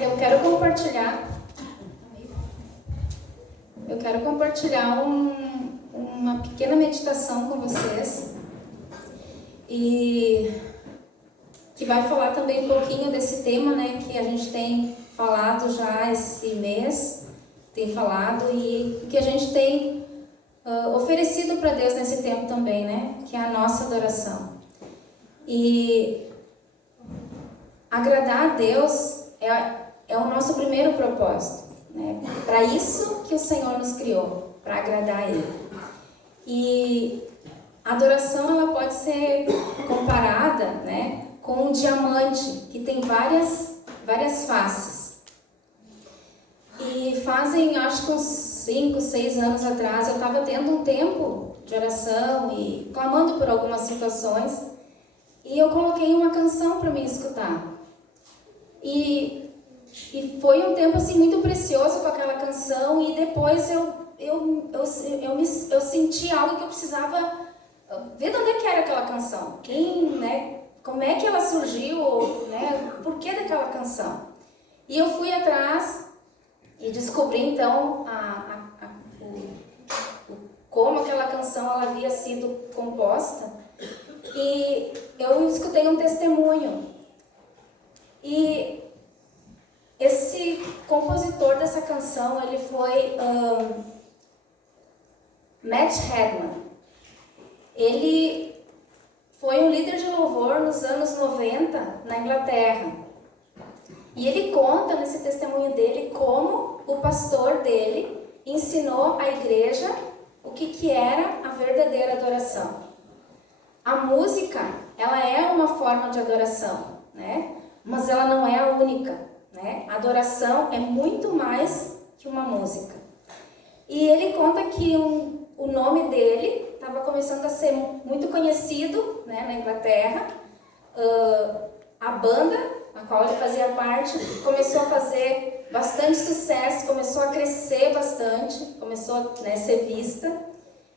Eu quero compartilhar uma pequena meditação com vocês e que vai falar também um pouquinho desse tema, né, que a gente tem falado já esse mês, tem falado e que a gente tem oferecido para Deus nesse tempo também, né, que é a nossa adoração. E agradar a Deus é o nosso primeiro propósito, né? Para isso que o Senhor nos criou, para agradar a Ele. E a adoração ela pode ser comparada, né, com um diamante que tem várias faces. E fazem, acho que uns 5, 6 anos atrás, eu estava tendo um tempo de oração e clamando por algumas situações. E eu coloquei uma canção para me escutar. E foi um tempo assim muito precioso com aquela canção. E depois eu senti algo que eu precisava ver de onde é que era aquela canção. Né? Como é que ela surgiu, né? Por que daquela canção? E eu fui atrás e descobri então como aquela canção ela havia sido composta. E eu escutei um testemunho. E esse compositor dessa canção, ele foi Matt Redman. Ele foi um líder de louvor nos anos 90 na Inglaterra. E ele conta nesse testemunho dele como o pastor dele ensinou à igreja o que era a verdadeira adoração. A música, ela é uma forma de adoração, né? Mas ela não é a única, né? A adoração é muito mais que uma música. E ele conta que o nome dele estava começando a ser muito conhecido, né, na Inglaterra. A banda, a qual ele fazia parte, começou a fazer bastante sucesso, começou a crescer bastante, começou a, né, ser vista.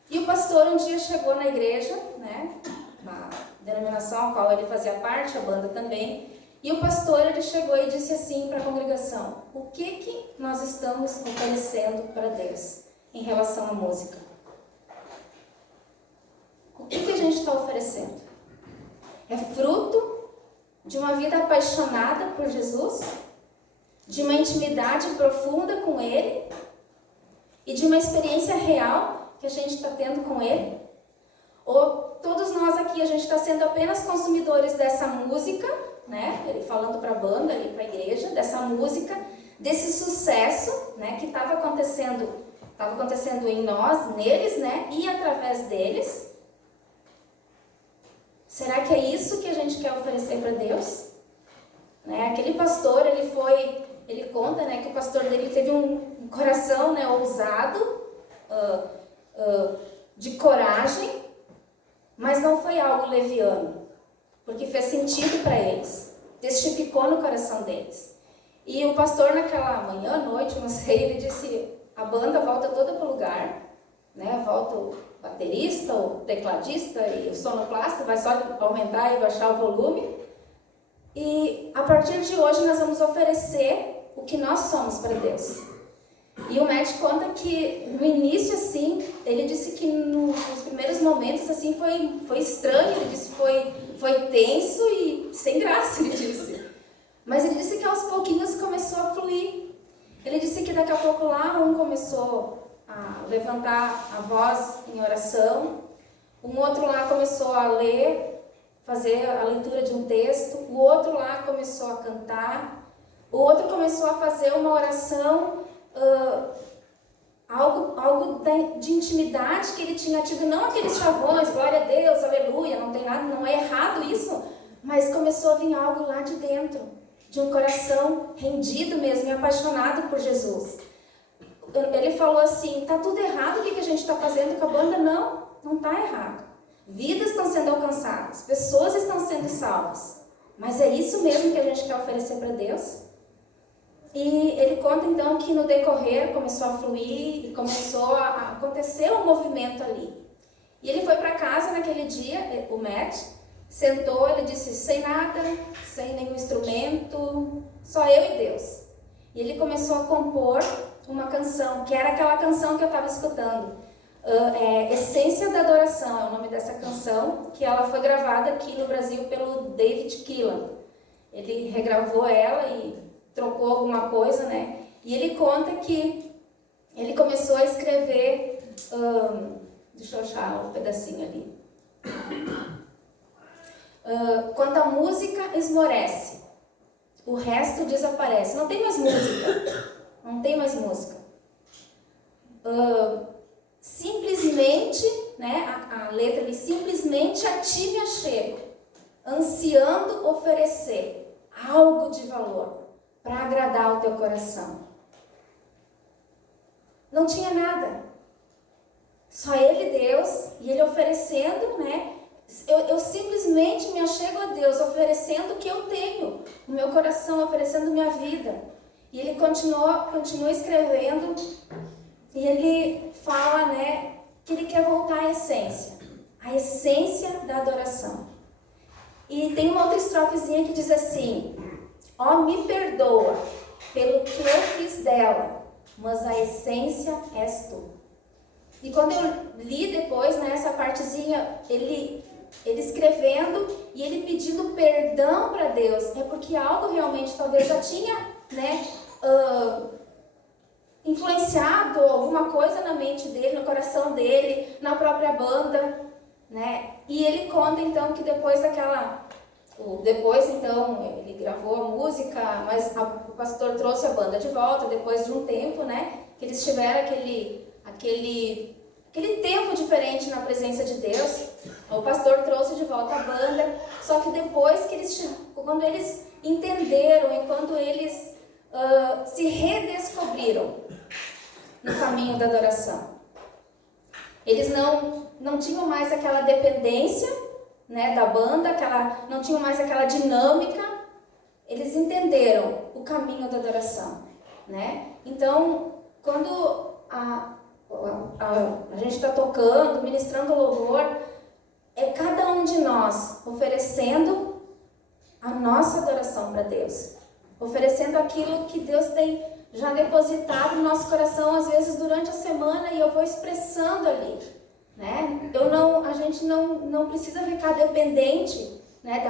E o pastor um dia chegou na igreja, né, na denominação a qual ele fazia parte, a banda também, e o pastor ele chegou e disse assim para a congregação: o que nós estamos oferecendo para Deus em relação à música? O que a gente está oferecendo? É fruto de uma vida apaixonada por Jesus, de uma intimidade profunda com Ele e de uma experiência real que a gente está tendo com Ele? Ou todos nós aqui, a gente está sendo apenas consumidores dessa música, né? Ele falando para a banda, ali para a igreja, dessa música, desse sucesso, né, que estava acontecendo em nós, neles, né, e através deles. Será que é isso que a gente quer oferecer para Deus? Né? Aquele pastor, ele conta, né, que o pastor dele teve um coração, né, ousado, de coragem, mas não foi algo leviano, porque fez sentido para eles, testificou no coração deles. E o pastor naquela manhã, noite, não sei, ele disse: a banda volta toda para o lugar, né? Volta o baterista, o tecladista e o sonoplasta, vai só aumentar e baixar o volume. E a partir de hoje nós vamos oferecer o que nós somos para Deus. E o Matt conta que no início, assim, ele disse que nos primeiros momentos, assim, foi estranho, ele disse que foi tenso e sem graça, ele disse. Mas ele disse que aos pouquinhos começou a fluir. Ele disse que daqui a pouco lá um começou a levantar a voz em oração, um outro lá começou a ler, fazer a leitura de um texto, o outro lá começou a cantar, o outro começou a fazer uma oração, algo de intimidade que ele tinha tido, não aqueles chavões, glória a Deus, aleluia, não tem nada, não é errado isso, mas começou a vir algo lá de dentro, de um coração rendido mesmo e apaixonado por Jesus. Ele falou assim: tá tudo errado o que a gente está fazendo com a banda? Não está errado. Vidas estão sendo alcançadas, pessoas estão sendo salvas, mas é isso mesmo que a gente quer oferecer para Deus? E ele conta então que no decorrer começou a fluir e começou a acontecer um movimento ali. E ele foi para casa naquele dia, o Matt, sentou, ele disse, sem nada, sem nenhum instrumento, só eu e Deus. E ele começou a compor uma canção, que era aquela canção que eu estava escutando. Essência da Adoração é o nome dessa canção, que ela foi gravada aqui no Brasil pelo David Keelan. Ele regravou ela e trocou alguma coisa, né? E ele conta que ele começou a escrever, deixa eu achar um pedacinho ali. Quando a música esmorece, o resto desaparece. Não tem mais música. Não tem mais música. Simplesmente, né, a letra ali, simplesmente a ti me achego, ansiando oferecer algo de valor para agradar o teu coração. Não tinha nada. Só ele, Deus, e ele oferecendo, né? Eu simplesmente me achego a Deus, oferecendo o que eu tenho, o meu coração, oferecendo minha vida. E ele continua escrevendo, e ele fala, né, que ele quer voltar à essência da adoração. E tem uma outra estrofezinha que diz assim, ó, me perdoa pelo que eu fiz dela, mas a essência és tu. E quando eu li depois, né, essa partezinha, ele escrevendo e ele pedindo perdão para Deus, é porque algo realmente talvez já tinha, né, influenciado alguma coisa na mente dele, no coração dele, na própria banda, né? E ele conta então que depois então ele gravou a música, mas o pastor trouxe a banda de volta depois de um tempo, né? Que eles tiveram aquele tempo diferente na presença de Deus. O pastor trouxe de volta a banda, só que depois quando eles entenderam e quando eles se redescobriram no caminho da adoração, eles não tinham mais aquela dependência, né, da banda, não tinham mais aquela dinâmica. Eles entenderam o caminho da adoração, né? Então, quando a gente está tocando, ministrando louvor, é cada um de nós oferecendo a nossa adoração para Deus, oferecendo aquilo que Deus tem já depositado no nosso coração, às vezes durante a semana, e eu vou expressando ali, né? A gente não precisa ficar dependente, né,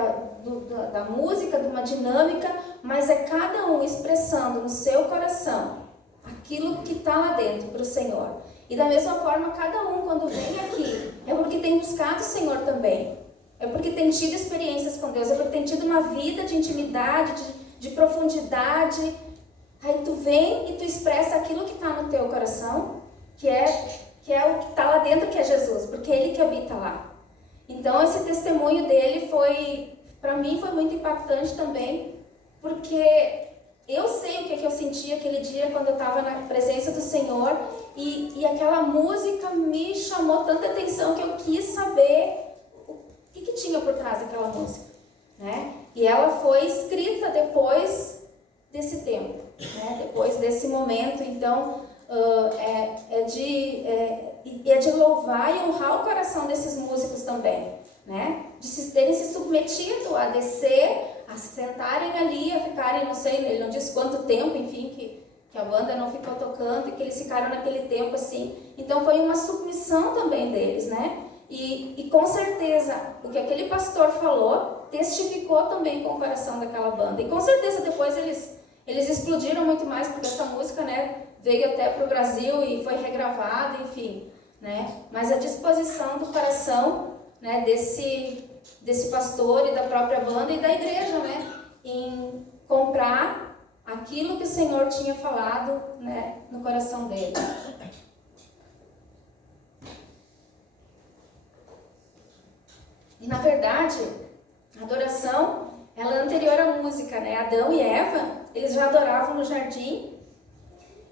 da música, de uma dinâmica, mas é cada um expressando no seu coração aquilo que está lá dentro para o Senhor. E da mesma forma, cada um quando vem aqui, é porque tem buscado o Senhor também, é porque tem tido experiências com Deus, é porque tem tido uma vida de intimidade, de profundidade. Aí tu vem e tu expressa aquilo que está no teu coração, que é o que está lá dentro, que é Jesus, porque é Ele que habita lá. Então esse testemunho dele para mim foi muito impactante também, porque eu sei o que eu senti aquele dia quando eu estava na presença do Senhor, e aquela música me chamou tanta atenção que eu quis saber o que tinha por trás daquela música, né? E ela foi escrita depois desse tempo, né? Depois desse momento. Então é de louvar e honrar o coração desses músicos também, né? De terem se submetido a descer, a se sentarem ali, a ficarem, não sei, ele não disse quanto tempo, enfim, que a banda não ficou tocando e que eles ficaram naquele tempo assim. Então foi uma submissão também deles, né? E com certeza o que aquele pastor falou testificou também com o coração daquela banda. E com certeza depois eles explodiram muito mais, porque essa música, né, veio até para o Brasil e foi regravada, enfim, né? Mas a disposição do coração, né, desse pastor e da própria banda e da igreja, né, em comprar aquilo que o Senhor tinha falado, né, no coração dele. E na verdade, a adoração, ela é anterior à música, né? Adão e Eva, eles já adoravam no jardim,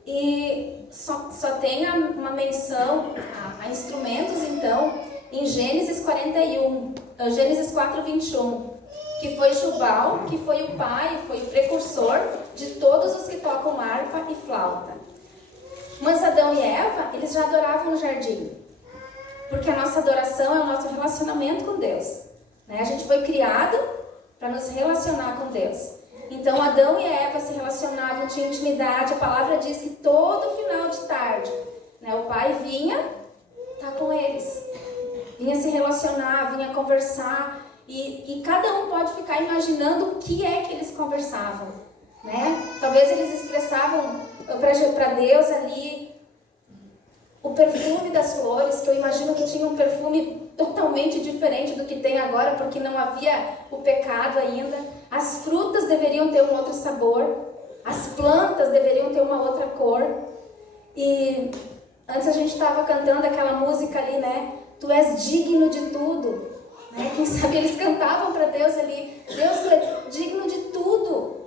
e só tem uma menção a instrumentos, então, em Gênesis 4:21, que foi Jubal, que foi o pai, foi o precursor de todos os que tocam harpa e flauta. Mas Adão e Eva, eles já adoravam no jardim. Porque a nossa adoração é o nosso relacionamento com Deus, né? A gente foi criado para nos relacionar com Deus. Então Adão e Eva se relacionavam, tinham intimidade. A palavra diz que todo final de tarde, né, o pai vinha estar com eles, vinha se relacionar, vinha conversar. E cada um pode ficar imaginando o que é que eles conversavam, né? Talvez eles expressavam para Deus ali o perfume das flores, que eu imagino que tinha um perfume totalmente diferente do que tem agora, porque não havia o pecado ainda. As frutas deveriam ter um outro sabor, as plantas deveriam ter uma outra cor. E antes a gente estava cantando aquela música ali, né? Tu és digno de tudo, né? Quem sabe eles cantavam para Deus ali: Deus, tu é digno de tudo,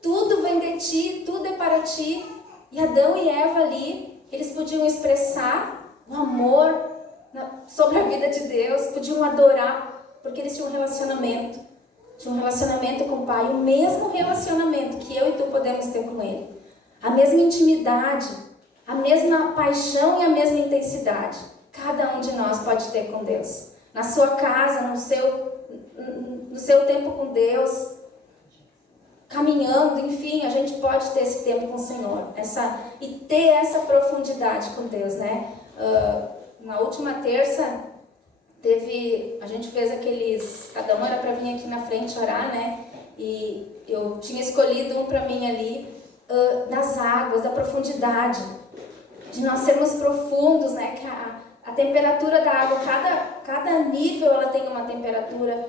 tudo vem de ti, tudo é para ti. E Adão e Eva ali, eles podiam expressar o amor sobre a vida de Deus, podiam adorar, porque eles tinham um relacionamento. Tinham um relacionamento com o Pai, o mesmo relacionamento que eu e tu podemos ter com Ele. A mesma intimidade, a mesma paixão e a mesma intensidade. Cada um de nós pode ter com Deus. Na sua casa, no seu tempo com Deus, caminhando, enfim, a gente pode ter esse tempo com o Senhor. E ter essa profundidade com Deus, né? Na última terça, a gente fez aqueles, cada um era para vir aqui na frente orar, né? E eu tinha escolhido um para mim ali, das águas, da profundidade, de nós sermos profundos, né? Que a temperatura da água, cada nível ela tem uma temperatura,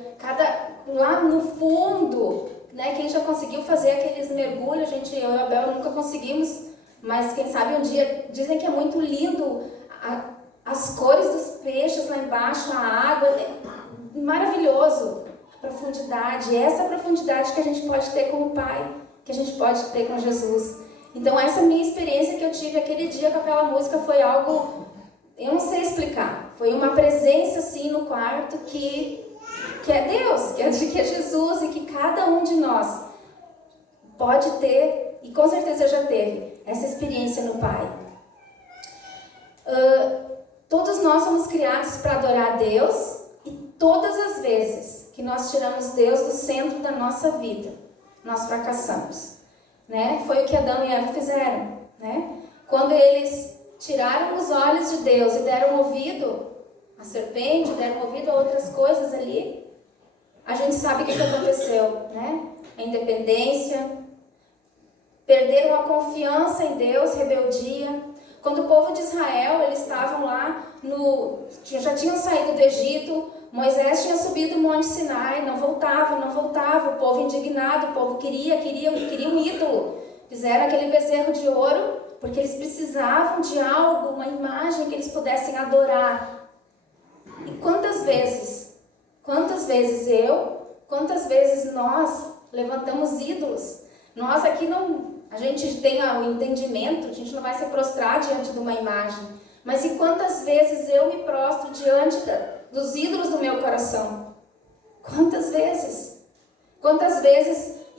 lá no fundo, né? Quem já conseguiu fazer aqueles mergulhos, eu e a Bel nunca conseguimos, mas quem sabe um dia, dizem que é muito lindo as cores dos peixes lá embaixo, a água, é maravilhoso, a profundidade, essa profundidade que a gente pode ter com o Pai, que a gente pode ter com Jesus. Então essa minha experiência que eu tive aquele dia com aquela música foi algo, eu não sei explicar, foi uma presença assim no quarto que é Deus, que é Jesus, e que cada um de nós pode ter, e com certeza já teve, essa experiência no Pai. Todos nós somos criados para adorar a Deus, e todas as vezes que nós tiramos Deus do centro da nossa vida, nós fracassamos, né? Foi o que Adão e Eva fizeram, né? Quando eles tiraram os olhos de Deus e deram ouvido à serpente, deram ouvido a outras coisas ali, a gente sabe o que aconteceu, né? A independência, perderam a confiança em Deus, rebeldia. Quando o povo de Israel, eles estavam lá, já tinham saído do Egito, Moisés tinha subido o Monte Sinai, não voltava, o povo indignado, o povo queria um ídolo. Fizeram aquele bezerro de ouro, porque eles precisavam de algo, uma imagem que eles pudessem adorar. E quantas vezes nós levantamos ídolos? Nós aqui a gente tem o entendimento, a gente não vai se prostrar diante de uma imagem. Mas e quantas vezes eu me prostro diante dos ídolos do meu coração? Quantas vezes?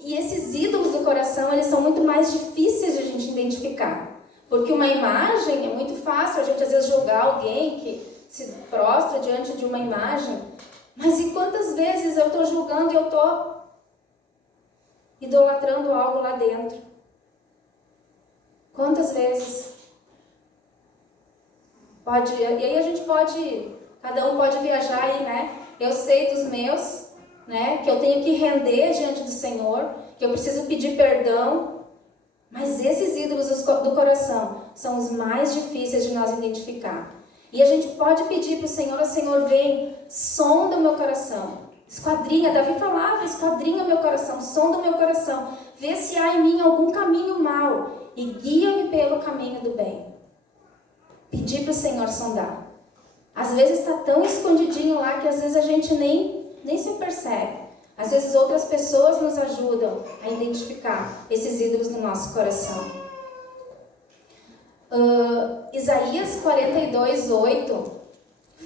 E esses ídolos do coração, eles são muito mais difíceis de a gente identificar. Porque uma imagem é muito fácil a gente às vezes julgar alguém que se prostra diante de uma imagem. Mas e quantas vezes eu estou julgando e eu estou idolatrando algo lá dentro? Quantas vezes? E aí a gente pode, cada um pode viajar aí, né? Eu sei dos meus, né? Que eu tenho que render diante do Senhor, que eu preciso pedir perdão. Mas esses ídolos do coração são os mais difíceis de nós identificar. E a gente pode pedir para o Senhor, vem, sonda o meu coração. Esquadrinha, Davi falava, esquadrinha o meu coração, sonda o meu coração. Vê se há em mim algum caminho mau e guia-me pelo caminho do bem. Pedir para o Senhor sondar. Às vezes está tão escondidinho lá que às vezes a gente nem se percebe. Às vezes outras pessoas nos ajudam a identificar esses ídolos no nosso coração. Isaías 42:8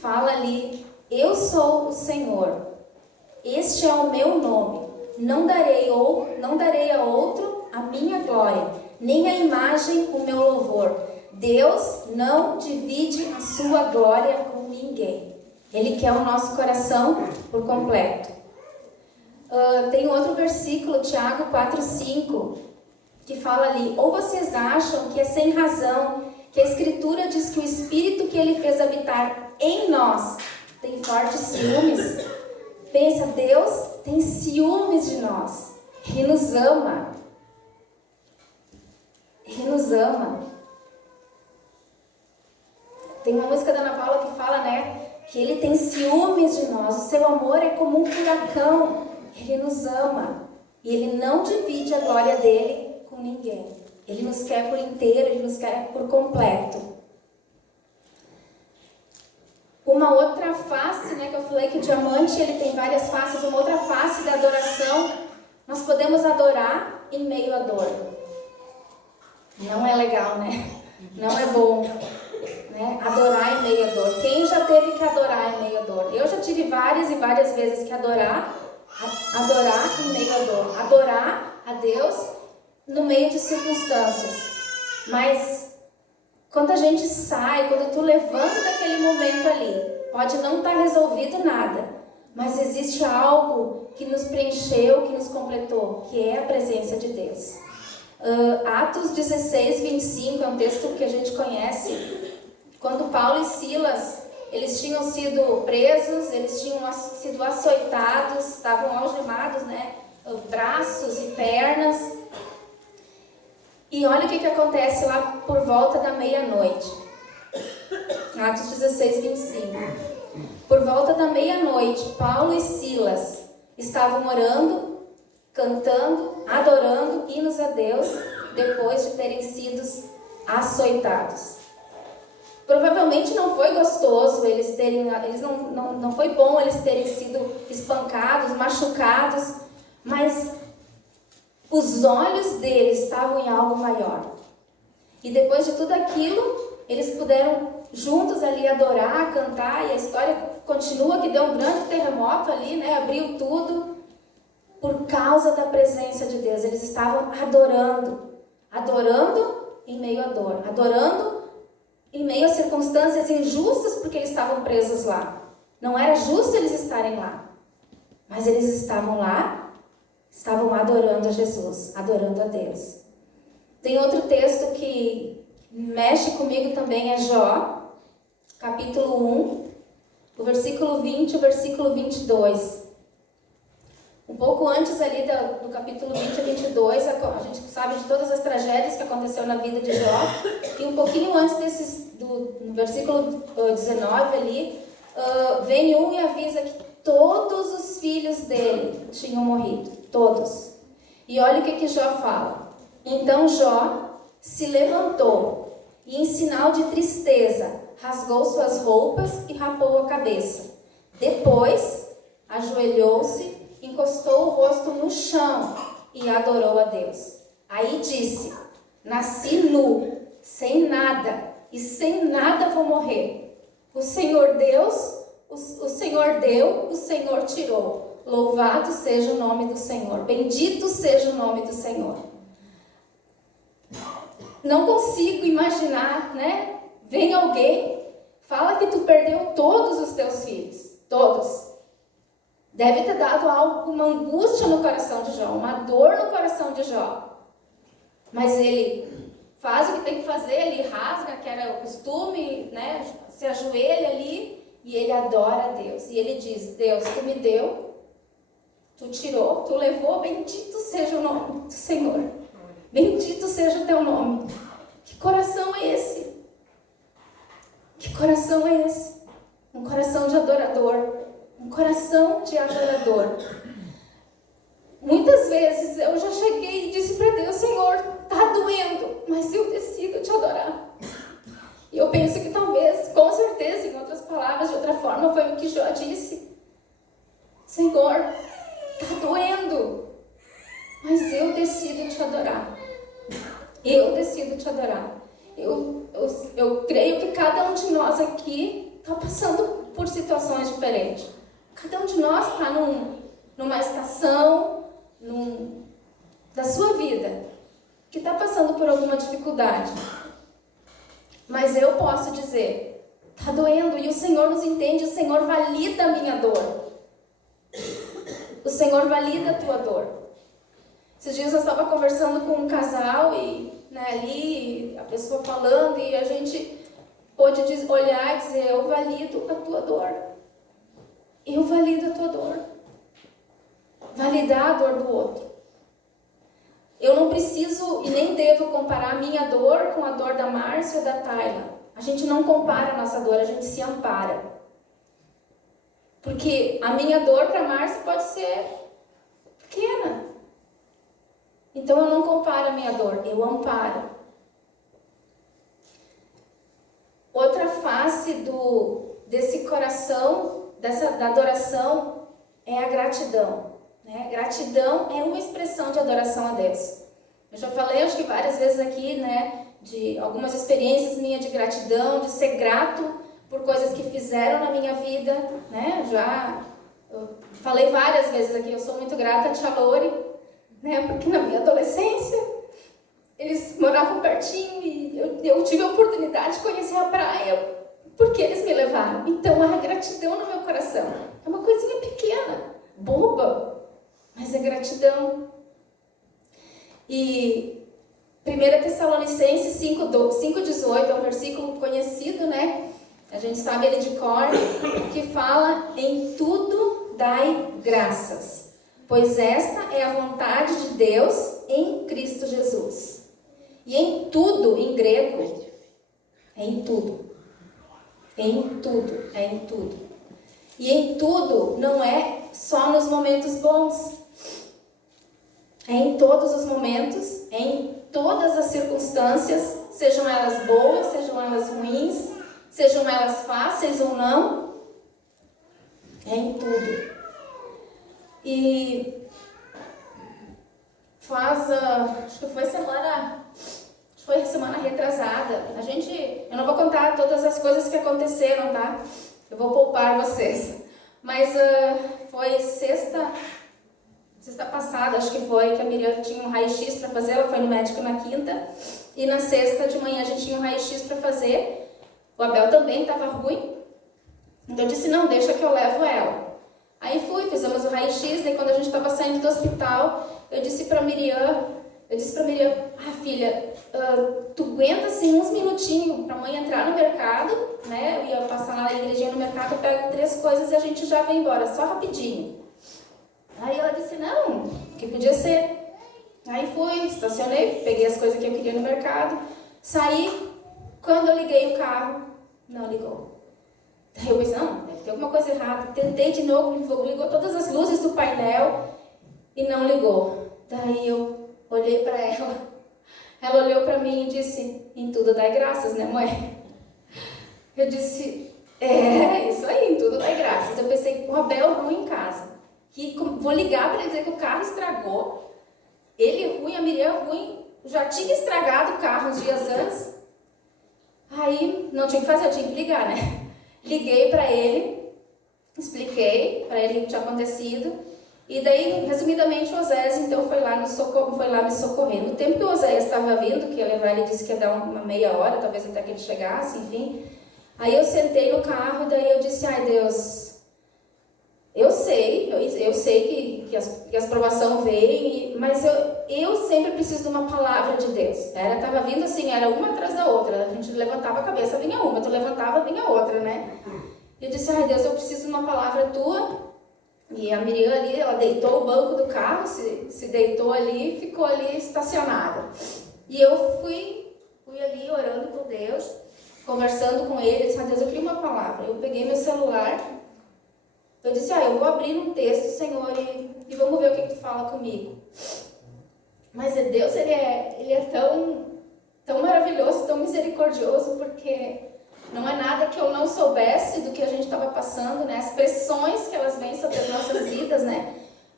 fala ali: eu sou o Senhor, este é o meu nome, não darei a outro a minha glória, nem a imagem o meu louvor. Deus não divide a sua glória com ninguém. Ele quer o nosso coração por completo. Tem outro versículo, Tiago 4:5, que fala ali: ou vocês acham que é sem razão que a Escritura diz que o Espírito que Ele fez habitar em nós tem fortes ciúmes? Pensa, Deus tem ciúmes de nós. Ele nos ama. Ele nos ama. Tem uma música da Ana Paula que fala, que Ele tem ciúmes de nós. O seu amor é como um furacão. Ele nos ama. E Ele não divide a glória dele com ninguém. Ele nos quer por inteiro, Ele nos quer por completo. Uma outra face, que eu falei que o diamante ele tem várias faces. Uma outra face da adoração, nós podemos adorar em meio à dor. Não é legal, Não é bom, adorar em meio à dor. Quem já teve que adorar em meio à dor? Eu já tive várias e várias vezes que adorar em meio à dor. Adorar a Deus no meio de circunstâncias. Mas quando a gente sai, quando tu levanta daquele momento ali, pode não estar resolvido nada, mas existe algo que nos preencheu, que nos completou, que é a presença de Deus. Atos 16:25 é um texto que a gente conhece. Quando Paulo e Silas, eles tinham sido presos, eles tinham sido açoitados, estavam algemados, braços e pernas. E olha o que acontece lá por volta da meia-noite. Atos 16:25. Por volta da meia-noite, Paulo e Silas estavam orando, cantando, adorando hinos a Deus, depois de terem sido açoitados. Provavelmente não foi gostoso não foi bom eles terem sido espancados, machucados, mas os olhos deles estavam em algo maior. E depois de tudo aquilo, eles puderam juntos ali adorar, cantar, e a história continua que deu um grande terremoto ali, abriu tudo por causa da presença de Deus. Eles estavam adorando em meio à dor, adorando em meio a circunstâncias injustas, porque eles estavam presos lá. Não era justo eles estarem lá, mas eles estavam lá, estavam adorando a Jesus, adorando a Deus. Tem outro texto que mexe comigo também, é Jó, capítulo 1, o versículo 20 e o versículo 22. Um pouco antes ali do capítulo 20 a 22, a gente sabe de todas as tragédias que aconteceu na vida de Jó. E um pouquinho antes no versículo 19 ali, vem um e avisa que todos os filhos dele tinham morrido. Todos. E olha o que Jó fala. Então Jó se levantou e, em sinal de tristeza, rasgou suas roupas e rapou a cabeça. Depois, ajoelhou-se, encostou o rosto no chão e adorou a Deus. Aí disse: nasci nu, sem nada, e sem nada vou morrer. O Senhor Deus, o Senhor deu, o Senhor tirou. Louvado seja o nome do Senhor. Bendito seja o nome do Senhor. Não consigo imaginar, Vem alguém, fala que tu perdeu todos os teus filhos. Todos. Deve ter dado uma angústia no coração de Jó, uma dor no coração de Jó. Mas ele faz o que tem que fazer, ele rasga, que era o costume, se ajoelha ali e ele adora a Deus. E ele diz: Deus, tu me deu, tu tirou, tu levou, bendito seja o nome do Senhor. Bendito seja o teu nome. Que coração é esse? Que coração é esse? Um coração de adorador. Um coração de adorador. Muitas vezes eu já cheguei e disse para Deus: Senhor, tá doendo, mas eu decido te adorar. E eu penso que talvez, com certeza, em outras palavras, de outra forma, foi o que Jó disse: Senhor, tá doendo, mas eu decido te adorar. Eu decido te adorar. Eu creio que cada um de nós aqui está passando por situações diferentes. Cada um de nós está numa estação da sua vida que está passando por alguma dificuldade. Mas eu posso dizer Está doendo e o Senhor nos entende, o Senhor valida a minha dor. O Senhor valida a tua dor. Esses dias eu estava conversando com um casal e ali a pessoa falando e a gente pôde olhar e dizer, eu valido a tua dor. Eu valido a tua dor. Validar a dor do outro. Eu não preciso e nem devo comparar a minha dor com a dor da Márcia ou da Tayla. A gente não compara a nossa dor, a gente se ampara. Porque a minha dor para a Márcia pode ser pequena. Então eu não comparo a minha dor, eu amparo. Outra face desse coração, da adoração, é a gratidão. Né? Gratidão é uma expressão de adoração a Deus. Eu já falei, acho que várias vezes aqui, de algumas experiências minhas de gratidão, de ser grato por coisas que fizeram na minha vida, eu falei várias vezes aqui, eu sou muito grata a Tia Lore, porque na minha adolescência eles moravam pertinho e eu tive a oportunidade de conhecer a praia porque eles me levaram. Então há gratidão no meu coração. É uma coisinha pequena, boba, mas é gratidão. E 1 Tessalonicenses 5,18 é um versículo conhecido, A gente sabe ele de cor, que fala: em tudo dai graças, pois esta é a vontade de Deus em Cristo Jesus. E em tudo, em grego, é em tudo. Em tudo, é em tudo. E em tudo não é só nos momentos bons. É em todos os momentos, é em todas as circunstâncias, sejam elas boas, sejam elas ruins, sejam elas fáceis ou não. É em tudo. E acho que foi semana retrasada. Eu não vou contar todas as coisas que aconteceram, tá? Eu vou poupar vocês. Mas foi sexta passada, acho que foi, que a Miriam tinha um raio-x para fazer. Ela foi no médico na quinta. E na sexta de manhã a gente tinha um raio-x para fazer. O Abel também estava ruim. Então eu disse, não, deixa que eu levo ela. Aí fizemos o raio-x. Daí quando a gente estava saindo do hospital, eu disse para Miriam, filha, tu aguenta assim uns minutinhos para a mãe entrar no mercado, Eu ia passar na igrejinha no mercado, eu pego 3 coisas e a gente já vem embora, só rapidinho. Aí ela disse, não, que podia ser. Aí fui, estacionei, peguei as coisas que eu queria no mercado, saí. Quando eu liguei o carro, não ligou. Daí eu pensei, não, deve ter alguma coisa errada. Tentei de novo, ligou todas as luzes do painel e não ligou. Daí eu olhei para ela, ela olhou para mim e disse, em tudo dai graças, né, mãe? Eu disse, isso aí, em tudo dai graças. Eu pensei, o Abel ruim em casa, vou ligar para ele dizer que o carro estragou, ele ruim, a Miriam ruim, já tinha estragado o carro uns dias antes. Aí, não tinha o que fazer, eu tinha que ligar, Liguei para ele, expliquei para ele o que tinha acontecido. E daí, resumidamente, o Oséias, então, foi lá me socorrer. No tempo que o Oséias estava vindo, que ia levar, ele disse que ia dar uma meia hora, talvez até que ele chegasse, enfim. Aí eu sentei no carro, daí eu disse, ai Deus, eu sei que as provações vêm, mas eu sempre preciso de uma palavra de Deus. Estava vindo assim, era uma atrás da outra, a gente levantava a cabeça, vinha uma, tu levantava, vinha outra, E eu disse, ai Deus, eu preciso de uma palavra tua. E a Miriam ali, ela deitou o banco do carro, se deitou ali e ficou ali estacionada. E eu fui ali orando com Deus, conversando com ele, disse, Deus, eu queria uma palavra. Eu peguei meu celular, eu disse, eu vou abrir um texto, Senhor, e vamos ver o que tu fala comigo. Mas Deus, ele é tão maravilhoso, tão misericordioso, porque não é nada que eu não soubesse do que a gente estava passando, As pressões que elas vêm sobre as nossas vidas,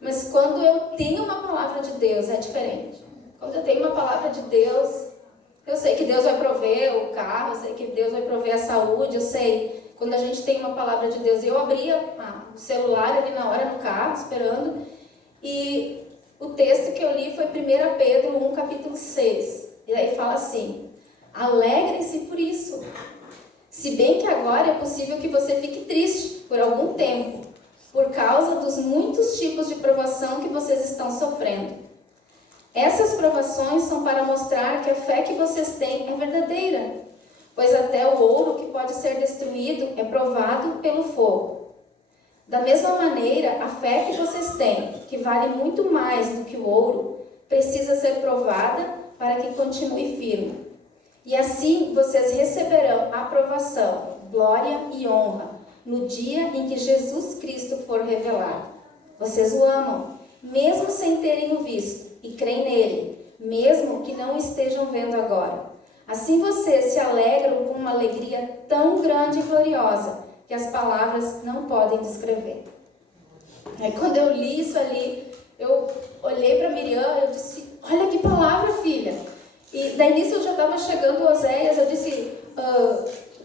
Mas quando eu tenho uma palavra de Deus, é diferente. Quando eu tenho uma palavra de Deus, eu sei que Deus vai prover o carro, eu sei que Deus vai prover a saúde, eu sei. Quando a gente tem uma palavra de Deus, eu abria o celular ali na hora no carro, esperando, e o texto que eu li foi 1 Pedro 1, capítulo 6. E aí fala assim, alegrem-se por isso. Se bem que agora é possível que você fique triste por algum tempo, por causa dos muitos tipos de provação que vocês estão sofrendo. Essas provações são para mostrar que a fé que vocês têm é verdadeira, pois até o ouro que pode ser destruído é provado pelo fogo. Da mesma maneira, a fé que vocês têm, que vale muito mais do que o ouro, precisa ser provada para que continue firme. E assim vocês receberão a aprovação, glória e honra no dia em que Jesus Cristo for revelado. Vocês o amam, mesmo sem terem o visto, e creem nele, mesmo que não o estejam vendo agora. Assim vocês se alegram com uma alegria tão grande e gloriosa, que as palavras não podem descrever. Aí quando eu li isso ali, eu olhei para Miriam, eu disse, olha que palavra, filha. E daí nisso eu já estava chegando a Oséias, eu disse,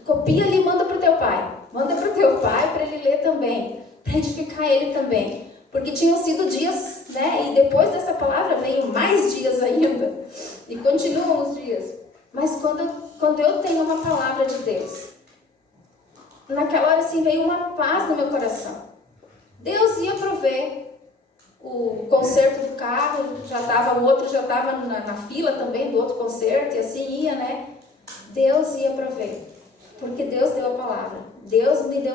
copia ali e manda para o teu pai. Manda para o teu pai para ele ler também, para edificar ele também. Porque tinham sido dias, né? E depois dessa palavra veio mais dias ainda. E continuam os dias. Mas quando eu tenho uma palavra de Deus, naquela hora assim veio uma paz no meu coração. Deus ia prover o conserto do carro, o outro já estava na fila também do outro conserto, e assim ia, né? Deus ia prover, porque Deus deu a palavra. Deus me deu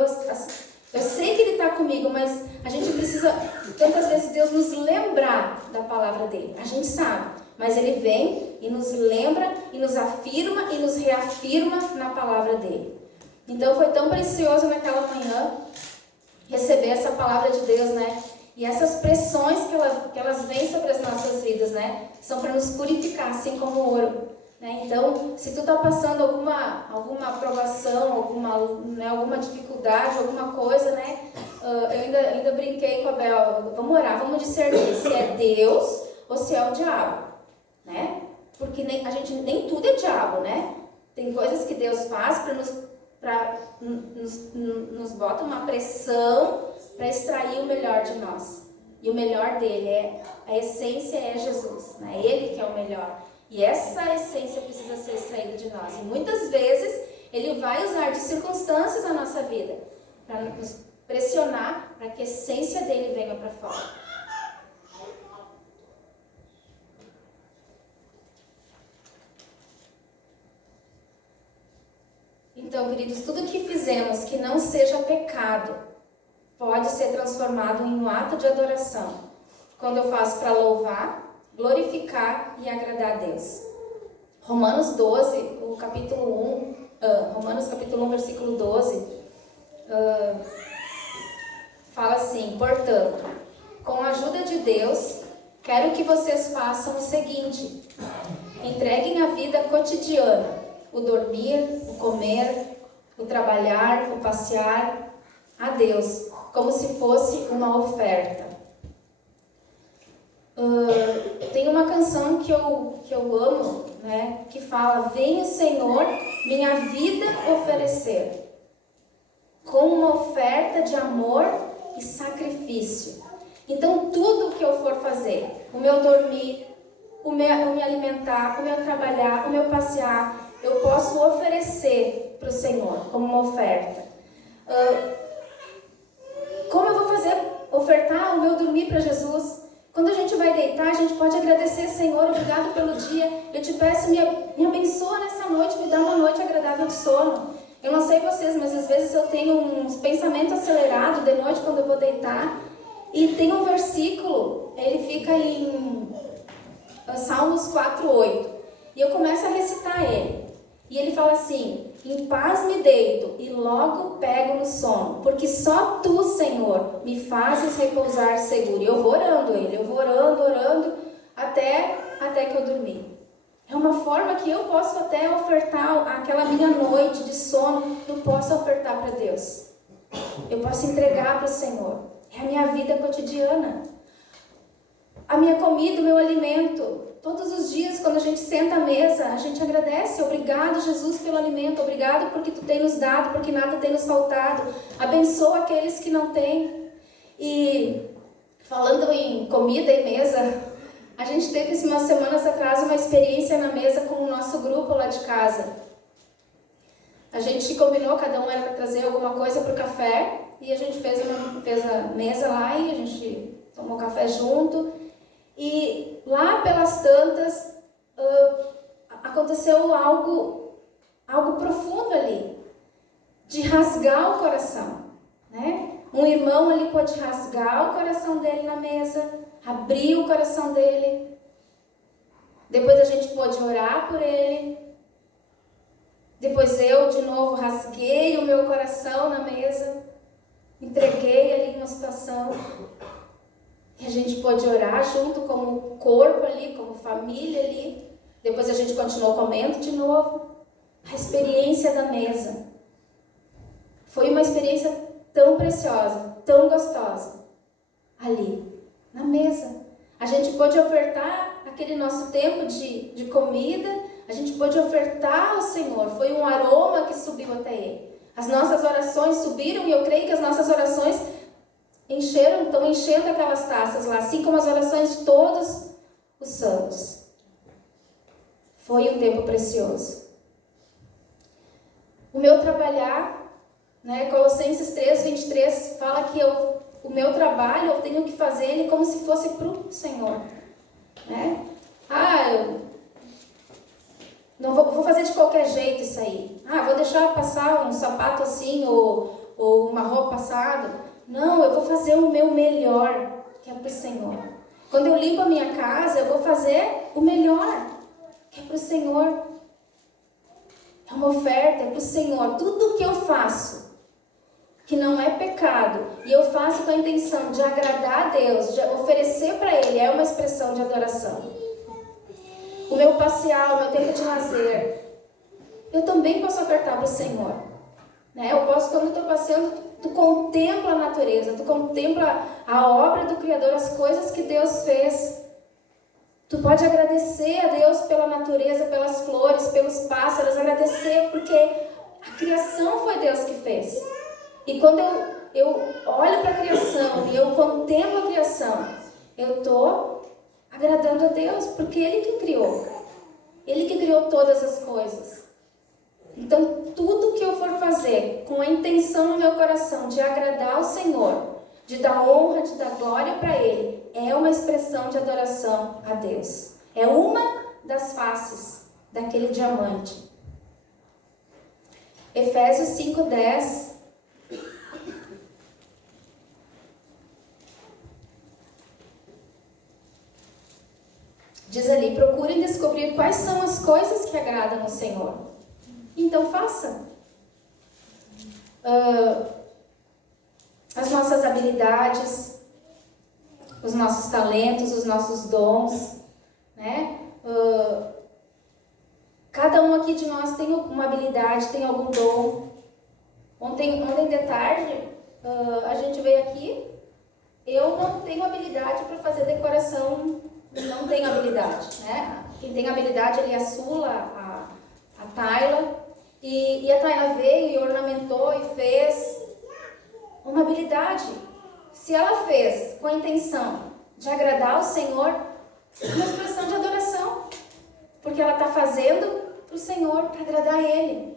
eu sei que Ele está comigo, mas a gente precisa, tantas vezes, Deus nos lembrar da palavra dEle. A gente sabe, mas Ele vem e nos lembra, e nos afirma, e nos reafirma na palavra dEle. Então foi tão precioso naquela manhã receber essa palavra de Deus, né? E essas pressões que elas vêm sobre as nossas vidas, né? São para nos purificar, assim como o ouro. Né? Então, se tu está passando alguma aprovação, alguma dificuldade, alguma coisa, né? Eu ainda brinquei com a Bel, vamos orar, vamos discernir se é Deus ou se é o diabo, né? Porque nem tudo é diabo, né? Tem coisas que Deus faz para nos bota uma pressão para extrair o melhor de nós. E o melhor dele a essência é Jesus, né? Ele que é o melhor. E essa essência precisa ser extraída de nós. E muitas vezes Ele vai usar de circunstâncias na nossa vida para nos pressionar para que a essência dele venha para fora. Então, queridos, tudo que fizemos que não seja pecado pode ser transformado em um ato de adoração. Quando eu faço para louvar, glorificar e agradar a Deus. Romanos 12, Romanos capítulo 1, versículo 12, fala assim: portanto, com a ajuda de Deus, quero que vocês façam o seguinte: entreguem a vida cotidiana, o dormir, o comer, o trabalhar, o passear, a Deus, como se fosse uma oferta. Tem uma canção que eu amo, né, que fala: venha Senhor, minha vida oferecer, como uma oferta de amor e sacrifício. Então tudo que eu for fazer, o meu dormir, o me alimentar, o meu trabalhar, o meu passear, eu posso oferecer para o Senhor como uma oferta. Como eu vou fazer? Ofertar o meu dormir para Jesus? Quando a gente vai deitar, a gente pode agradecer: Senhor, obrigado pelo dia. Eu te peço, me abençoa nessa noite, me dá uma noite agradável de sono. Eu não sei vocês, mas às vezes eu tenho uns pensamentos acelerados de noite quando eu vou deitar. E tem um versículo, ele fica em Salmos 4:8. E eu começo a recitar ele. E ele fala assim: em paz me deito e logo pego no sono, porque só Tu, Senhor, me fazes repousar seguro. E eu vou orando orando, até que eu dormir. É uma forma que eu posso até ofertar aquela minha noite de sono, eu posso ofertar para Deus. Eu posso entregar para o Senhor. É a minha vida cotidiana. A minha comida, o meu alimento. Todos os dias, quando a gente senta à mesa, a gente agradece. Obrigado, Jesus, pelo alimento. Obrigado porque Tu tem nos dado, porque nada tem nos faltado. Abençoa aqueles que não têm. E falando em comida e mesa, a gente teve umas semanas atrás uma experiência na mesa com o nosso grupo lá de casa. A gente combinou, cada um era para trazer alguma coisa para o café, e a gente fez a mesa lá e a gente tomou café junto. E lá pelas tantas, aconteceu algo profundo ali, de rasgar o coração, né? Um irmão ali pode rasgar o coração dele na mesa, abrir o coração dele. Depois a gente pôde orar por ele. Depois eu, de novo, rasguei o meu coração na mesa. Entreguei ali uma situação. E a gente pôde orar junto como corpo ali, como família ali. Depois a gente continuou comendo de novo. A experiência da mesa. Foi uma experiência tão preciosa, tão gostosa. Ali, na mesa. A gente pôde ofertar aquele nosso tempo de comida. A gente pôde ofertar ao Senhor. Foi um aroma que subiu até Ele. As nossas orações subiram e eu creio que as nossas orações estão enchendo aquelas taças lá, assim como as orações de todos os santos. Foi um tempo precioso. O meu trabalhar, né, Colossenses 3:23 fala que o meu trabalho eu tenho que fazer ele como se fosse para o Senhor, né? Eu não vou fazer de qualquer jeito isso aí. Vou deixar passar um sapato assim ou uma roupa passada. Não, eu vou fazer o meu melhor, que é para o Senhor. Quando eu limpo a minha casa, eu vou fazer o melhor, que é para o Senhor. É uma oferta, é para o Senhor. Tudo que eu faço, que não é pecado, e eu faço com a intenção de agradar a Deus, de oferecer para Ele, é uma expressão de adoração. O meu passear, o meu tempo de lazer, eu também posso ofertar para o Senhor, né? Eu posso, quando eu estou passeando, tu contempla a natureza, tu contempla a obra do Criador, as coisas que Deus fez. Tu pode agradecer a Deus pela natureza, pelas flores, pelos pássaros, agradecer, porque a criação foi Deus que fez. E quando eu olho para a criação e eu contemplo a criação, eu estou agradando a Deus, porque Ele que criou. Ele que criou todas as coisas. Então, tudo que eu for fazer com a intenção no meu coração de agradar ao Senhor, de dar honra, de dar glória para Ele, é uma expressão de adoração a Deus. É uma das faces daquele diamante. Efésios 5:10. Diz ali: procurem descobrir quais são as coisas que agradam ao Senhor. Então faça. As nossas habilidades, os nossos talentos, os nossos dons, né? Cada um aqui de nós tem uma habilidade, tem algum dom. Ontem de tarde, a gente veio aqui. Eu não tenho habilidade para fazer decoração, não tenho habilidade, né? Quem tem habilidade ali é a Sula, a Tayla. E a Tayla veio e ornamentou e fez uma habilidade. Se ela fez com a intenção de agradar ao Senhor, é uma expressão de adoração. Porque ela está fazendo para o Senhor, para agradar a Ele.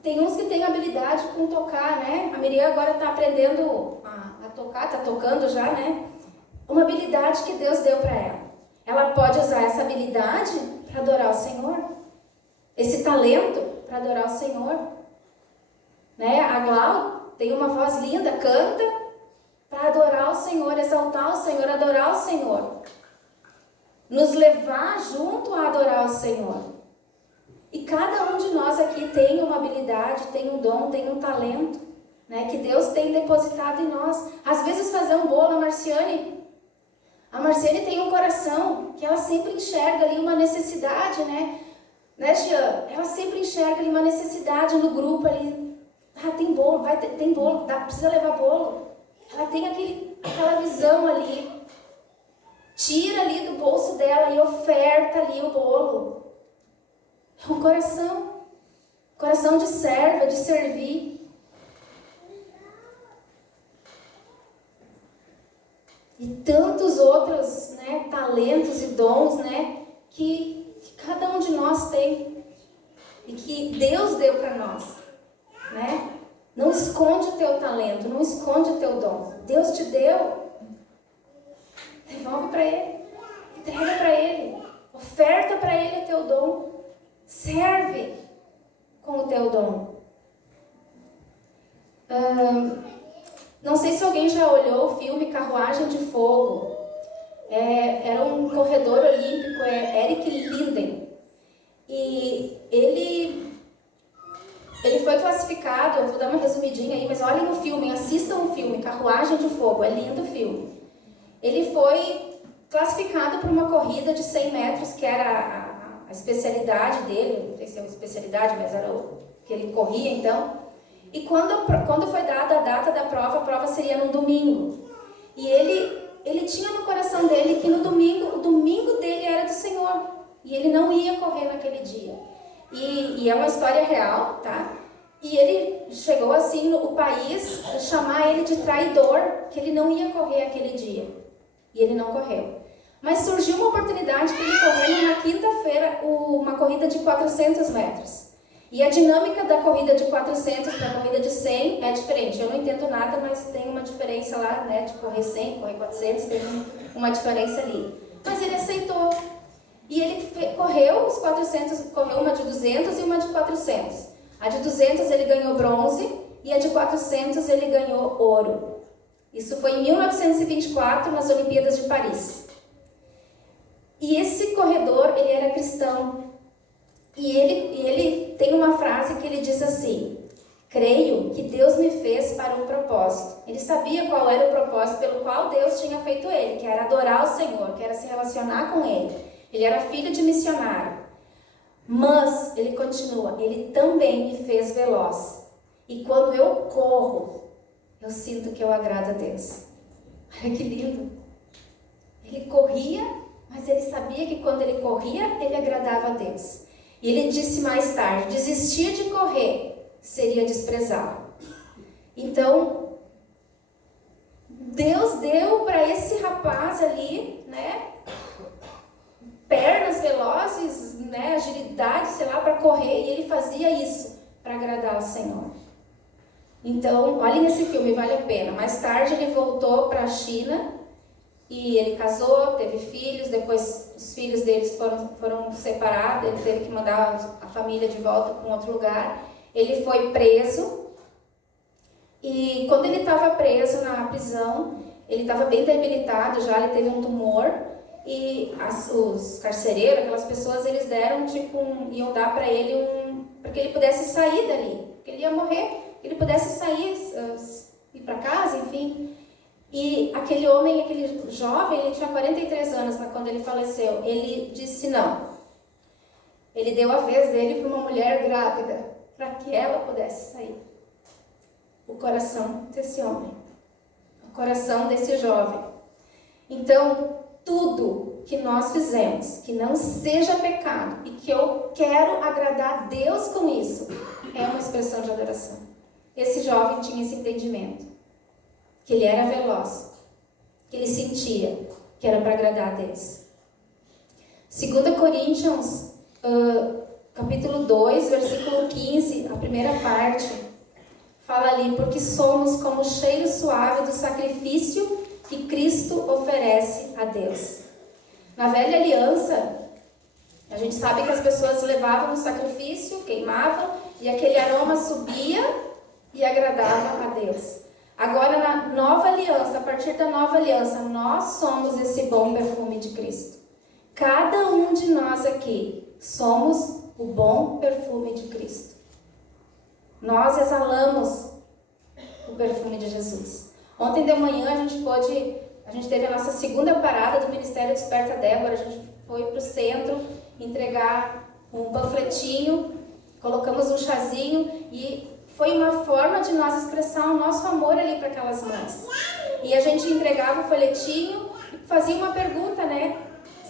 Tem uns que têm habilidade com tocar, né? A Miriam agora está aprendendo a tocar, está tocando já, né? Uma habilidade que Deus deu para ela. Ela pode usar essa habilidade para adorar o Senhor. Esse talento para adorar o Senhor. Né? A Glau tem uma voz linda, canta para adorar o Senhor, exaltar o Senhor, adorar o Senhor. Nos levar junto a adorar o Senhor. E cada um de nós aqui tem uma habilidade, tem um dom, tem um talento, né, que Deus tem depositado em nós. Às vezes fazer um bolo, a Marciane tem um coração que ela sempre enxerga ali uma necessidade, né, Jean? Ela sempre enxerga ali uma necessidade no grupo ali. Tem bolo, tem bolo, precisa levar bolo. Ela tem aquela visão ali. Tira ali do bolso dela e oferta ali o bolo. É um coração de serva, de servir. E tantos outros, né, talentos e dons, né, que cada um de nós tem. E que que Deus deu para nós, né? Não esconde o teu talento, não esconde o teu dom. Deus te deu. Devolve para Ele, entrega para Ele, oferta para Ele o teu dom, serve com o teu dom. Não sei se alguém já olhou o filme Carruagem de Fogo. Era um corredor olímpico, Eric Linden. E ele foi classificado, eu vou dar uma resumidinha aí, mas olhem o filme, assistam o filme, Carruagem de Fogo, é lindo o filme. Ele foi classificado para uma corrida de 100 metros, que era a especialidade dele, não sei se é uma especialidade, mas era o que ele corria então. E quando foi dada a data da prova, a prova seria no domingo. E ele tinha no coração dele que no domingo, o domingo dele era do Senhor. E ele não ia correr naquele dia. E é uma história real, tá? E ele chegou assim, o país, chamar ele de traidor, que ele não ia correr aquele dia. E ele não correu. Mas surgiu uma oportunidade para ele correr na quinta-feira uma corrida de 400 metros. E a dinâmica da corrida de 400 para a corrida de 100 é diferente. Eu não entendo nada, mas tem uma diferença lá, né? De correr 100, correr 400, tem uma diferença ali. Mas ele aceitou. E ele correu os 400, correu uma de 200 e uma de 400. A de 200 ele ganhou bronze e a de 400 ele ganhou ouro. Isso foi em 1924, nas Olimpíadas de Paris. E esse corredor, ele era cristão. E ele tem uma frase que ele diz assim: creio que Deus me fez para um propósito. Ele sabia qual era o propósito pelo qual Deus tinha feito ele, que era adorar o Senhor, que era se relacionar com Ele. Ele era filho de missionário. Mas, ele continua, Ele também me fez veloz. E quando eu corro, eu sinto que eu agrado a Deus. Olha que lindo. Ele corria, mas ele sabia que quando ele corria, ele agradava a Deus. E ele disse mais tarde, desistir de correr seria desprezá-lo. Então, Deus deu para esse rapaz ali, né, pernas velozes, né, agilidade, sei lá, para correr, e ele fazia isso para agradar ao Senhor. Então, olhem esse filme, vale a pena. Mais tarde ele voltou para a China e ele casou, teve filhos, depois os filhos deles foram separados, ele teve que mandar a família de volta para um outro lugar. Ele foi preso e quando ele estava preso na prisão, ele estava bem debilitado já, ele teve um tumor e os carcereiros, aquelas pessoas, eles deram iam dar para ele para que ele pudesse sair dali, porque ele ia morrer, que ele pudesse sair, ir para casa, enfim. E aquele homem, aquele jovem, ele tinha 43 anos quando ele faleceu. Ele disse não. Ele deu a vez dele para uma mulher grávida, para que ela pudesse sair. O coração desse homem, o coração desse jovem. Então, tudo que nós fizemos, que não seja pecado e que eu quero agradar a Deus com isso, é uma expressão de adoração. Esse jovem tinha esse entendimento, que ele era veloz, que ele sentia que era para agradar a Deus. 2 Coríntios, capítulo 2, versículo 15, a primeira parte, fala ali, porque somos como o cheiro suave do sacrifício que Cristo oferece a Deus. Na velha aliança, a gente sabe que as pessoas levavam o sacrifício, queimavam, e aquele aroma subia e agradava a Deus. Agora, na nova aliança, a partir da nova aliança, nós somos esse bom perfume de Cristo. Cada um de nós aqui somos o bom perfume de Cristo. Nós exalamos o perfume de Jesus. Ontem de manhã a gente teve a nossa segunda parada do Ministério Desperta Débora. A gente foi para o centro entregar um panfletinho, colocamos um chazinho e foi uma forma de nós expressar o nosso amor ali para aquelas mães. E a gente entregava o folhetinho e fazia uma pergunta, né?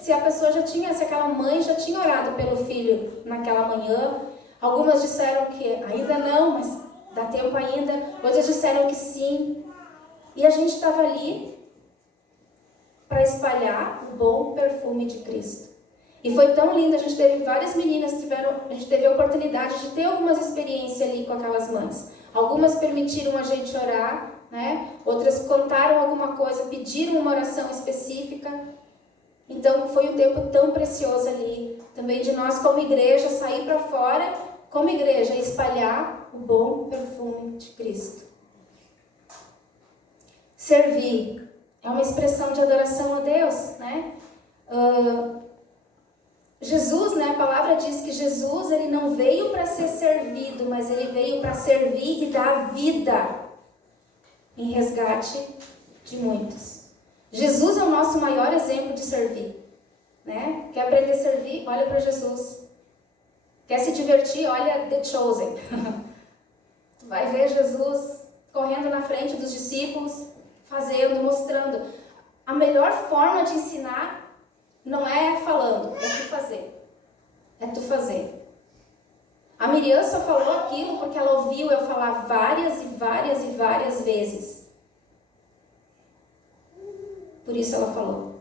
Se aquela mãe já tinha orado pelo filho naquela manhã. Algumas disseram que ainda não, mas dá tempo ainda. Outras disseram que sim. E a gente estava ali para espalhar o bom perfume de Cristo. E foi tão lindo, a gente teve várias meninas, a gente teve a oportunidade de ter algumas experiências ali com aquelas mães. Algumas permitiram a gente orar, né? Outras contaram alguma coisa, pediram uma oração específica. Então foi um tempo tão precioso ali, também de nós como igreja sair para fora, como igreja espalhar o bom perfume de Cristo. Servir é uma expressão de adoração a Deus, né? Jesus, né, a palavra diz que Jesus, ele não veio para ser servido, mas ele veio para servir e dar vida em resgate de muitos. Jesus é o nosso maior exemplo de servir, né? Quer aprender a servir? Olha para Jesus. Quer se divertir? Olha The Chosen. Tu vai ver Jesus correndo na frente dos discípulos, fazendo, mostrando. A melhor forma de ensinar não é falando, é tu fazer. É tu fazer. A Miriam só falou aquilo porque ela ouviu eu falar várias e várias e várias vezes. Por isso ela falou.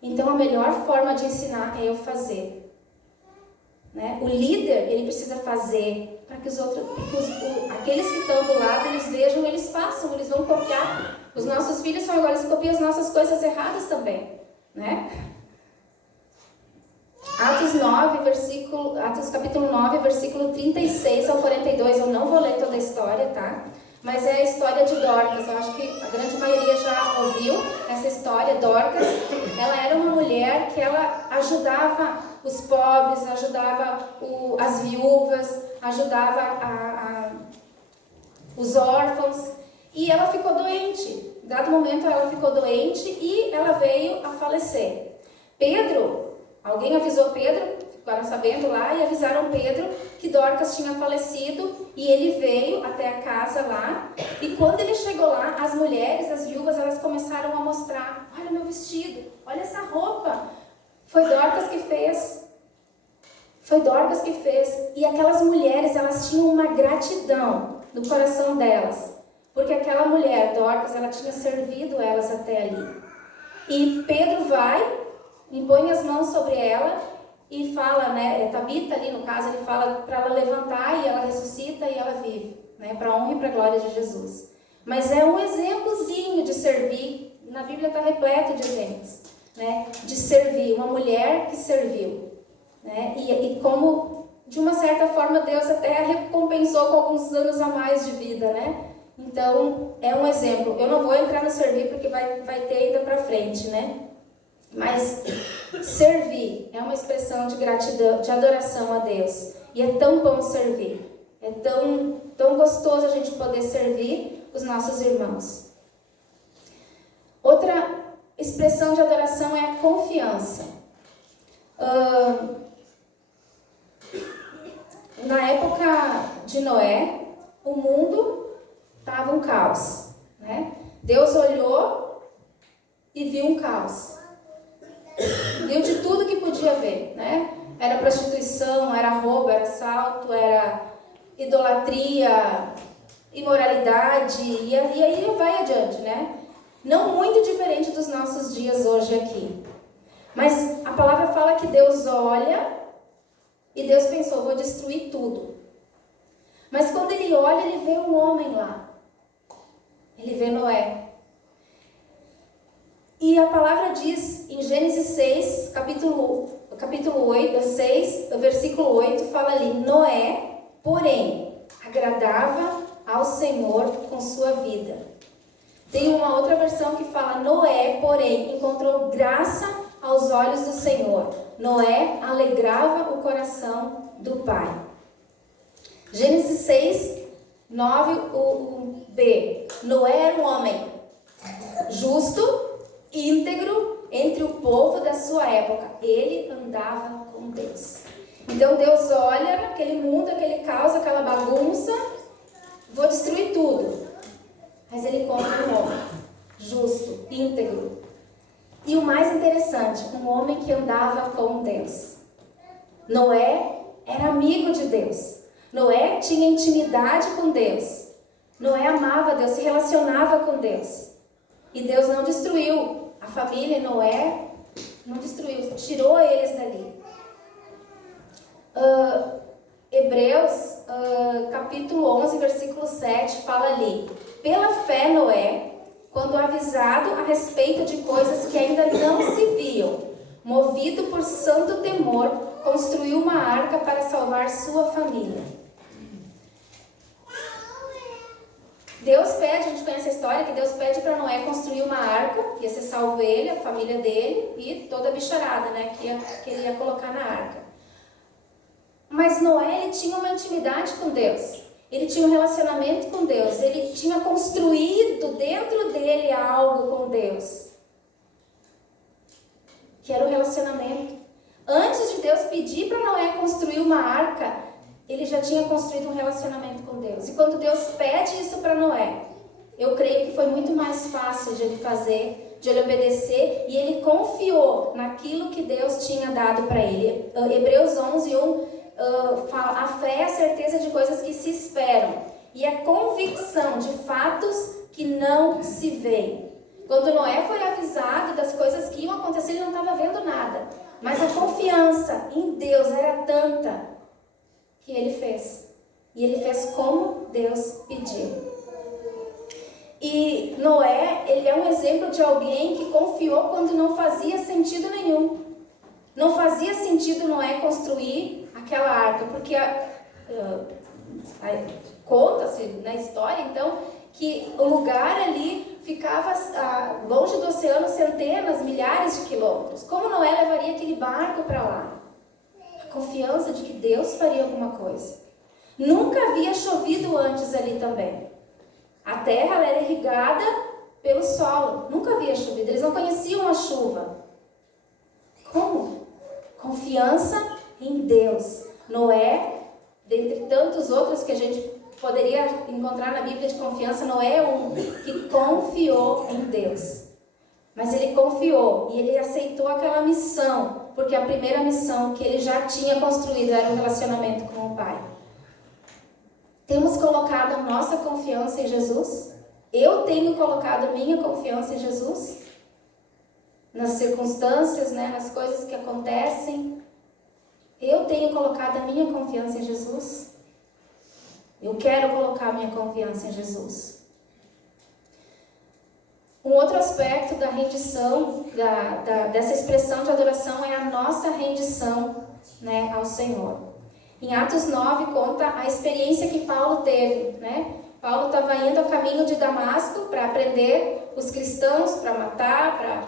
Então a melhor forma de ensinar é eu fazer. Né? O líder, ele precisa fazer para que os outros, aqueles que estão do lado, eles vejam, eles façam, eles vão copiar. Os nossos filhos são agora, eles copiam as nossas coisas erradas também, né? Atos capítulo 9, versículo 36 ao 42, eu não vou ler toda a história, tá? Mas é a história de Dorcas, eu acho que a grande maioria já ouviu essa história. Dorcas, ela era uma mulher que ela ajudava os pobres, ajudava as viúvas, ajudava os órfãos, e ela ficou doente. Em dado momento ela ficou doente e ela veio a falecer. Pedro, alguém avisou Pedro, ficaram sabendo lá e avisaram Pedro que Dorcas tinha falecido, e ele veio até a casa lá, e quando ele chegou lá, as mulheres, as viúvas, elas começaram a mostrar: olha meu vestido, olha essa roupa, foi Dorcas que fez. Foi Dorcas que fez. E aquelas mulheres, elas tinham uma gratidão no coração delas, porque aquela mulher, Dorcas, ela tinha servido elas até ali. E Pedro vai, impõe as mãos sobre ela e fala, né, Tabita ali no caso, ele fala para ela levantar, e ela ressuscita e ela vive, né, para a honra e para a glória de Jesus. Mas é um exemplozinho de servir, na Bíblia está repleto de exemplos, né, de servir, uma mulher que serviu, né, e como de uma certa forma Deus até a recompensou com alguns anos a mais de vida, né. Então é um exemplo. Eu não vou entrar no servir porque vai ter ainda para frente, né. Mas servir é uma expressão de gratidão, de adoração a Deus. E é tão bom servir. É tão gostoso a gente poder servir os nossos irmãos. Outra expressão de adoração é a confiança. Na época de Noé, o mundo estava um caos, né? Deus olhou e viu um caos. Viu de tudo que podia ver, né? Era prostituição, era roubo, era assalto, era idolatria, imoralidade, e aí vai adiante, né? Não muito diferente dos nossos dias hoje aqui. Mas a palavra fala que Deus olha e Deus pensou: vou destruir tudo. Mas quando ele olha, ele vê um homem lá. Ele vê Noé. E a palavra diz em Gênesis 6, capítulo 8, 6, versículo 8, fala ali: Noé, porém, agradava ao Senhor com sua vida. Tem uma outra versão que fala: Noé, porém, encontrou graça aos olhos do Senhor. Noé alegrava o coração do Pai. Gênesis 6, 9, o B. Noé era um homem justo, íntegro entre o povo da sua época. Ele andava com Deus. Então Deus olha naquele mundo, aquele caos, aquela bagunça: vou destruir tudo. Mas ele encontra um homem justo, íntegro. E o mais interessante, um homem que andava com Deus. Noé era amigo de Deus. Noé tinha intimidade com Deus. Noé amava Deus, se relacionava com Deus. E Deus não destruiu a família Noé, Não destruiu, tirou eles dali. Hebreus, capítulo 11, versículo 7, fala ali: pela fé Noé, quando avisado a respeito de coisas que ainda não se viam, movido por santo temor, construiu uma arca para salvar sua família. Deus pede, a gente conhece a história, que Deus pede para Noé construir uma arca, ia ser salvo ele, a família dele e toda a bicharada, né, que ele ia colocar na arca. Mas Noé, ele tinha uma intimidade com Deus, ele tinha um relacionamento com Deus, ele tinha construído dentro dele algo com Deus, que era o relacionamento. Antes de Deus pedir para Noé construir uma arca, ele já tinha construído um relacionamento com Deus. E quando Deus pede isso para Noé, eu creio que foi muito mais fácil de ele fazer, de ele obedecer, e ele confiou naquilo que Deus tinha dado para ele. Hebreus 11:1 fala: a fé é a certeza de coisas que se esperam e a convicção de fatos que não se veem. Quando Noé foi avisado das coisas que iam acontecer, ele não estava vendo nada, mas a confiança em Deus era tanta que ele fez. E ele fez como Deus pediu. E Noé, ele é um exemplo de alguém que confiou quando não fazia sentido nenhum. Não fazia sentido Noé construir aquela arca, porque conta-se na história, então, que o lugar ali ficava longe do oceano centenas, milhares de quilômetros. Como Noé levaria aquele barco para lá? A confiança de que Deus faria alguma coisa. Nunca havia chovido antes ali também. A terra ela era irrigada pelo solo. Nunca havia chovido. Eles não conheciam a chuva. Como? Confiança em Deus. Noé, dentre tantos outros que a gente poderia encontrar na Bíblia de confiança, Noé é um que confiou em Deus. Mas ele confiou e ele aceitou aquela missão, porque a primeira missão que ele já tinha construído era um relacionamento com o Pai. Temos colocado a nossa confiança em Jesus? Eu tenho colocado a minha confiança em Jesus? Nas circunstâncias, né, nas coisas que acontecem. Eu tenho colocado a minha confiança em Jesus? Eu quero colocar a minha confiança em Jesus. Um outro aspecto da rendição, dessa expressão de adoração, é a nossa rendição, né, ao Senhor. Em Atos 9 conta a experiência que Paulo teve, né? Paulo estava indo ao caminho de Damasco para prender os cristãos, para matar, para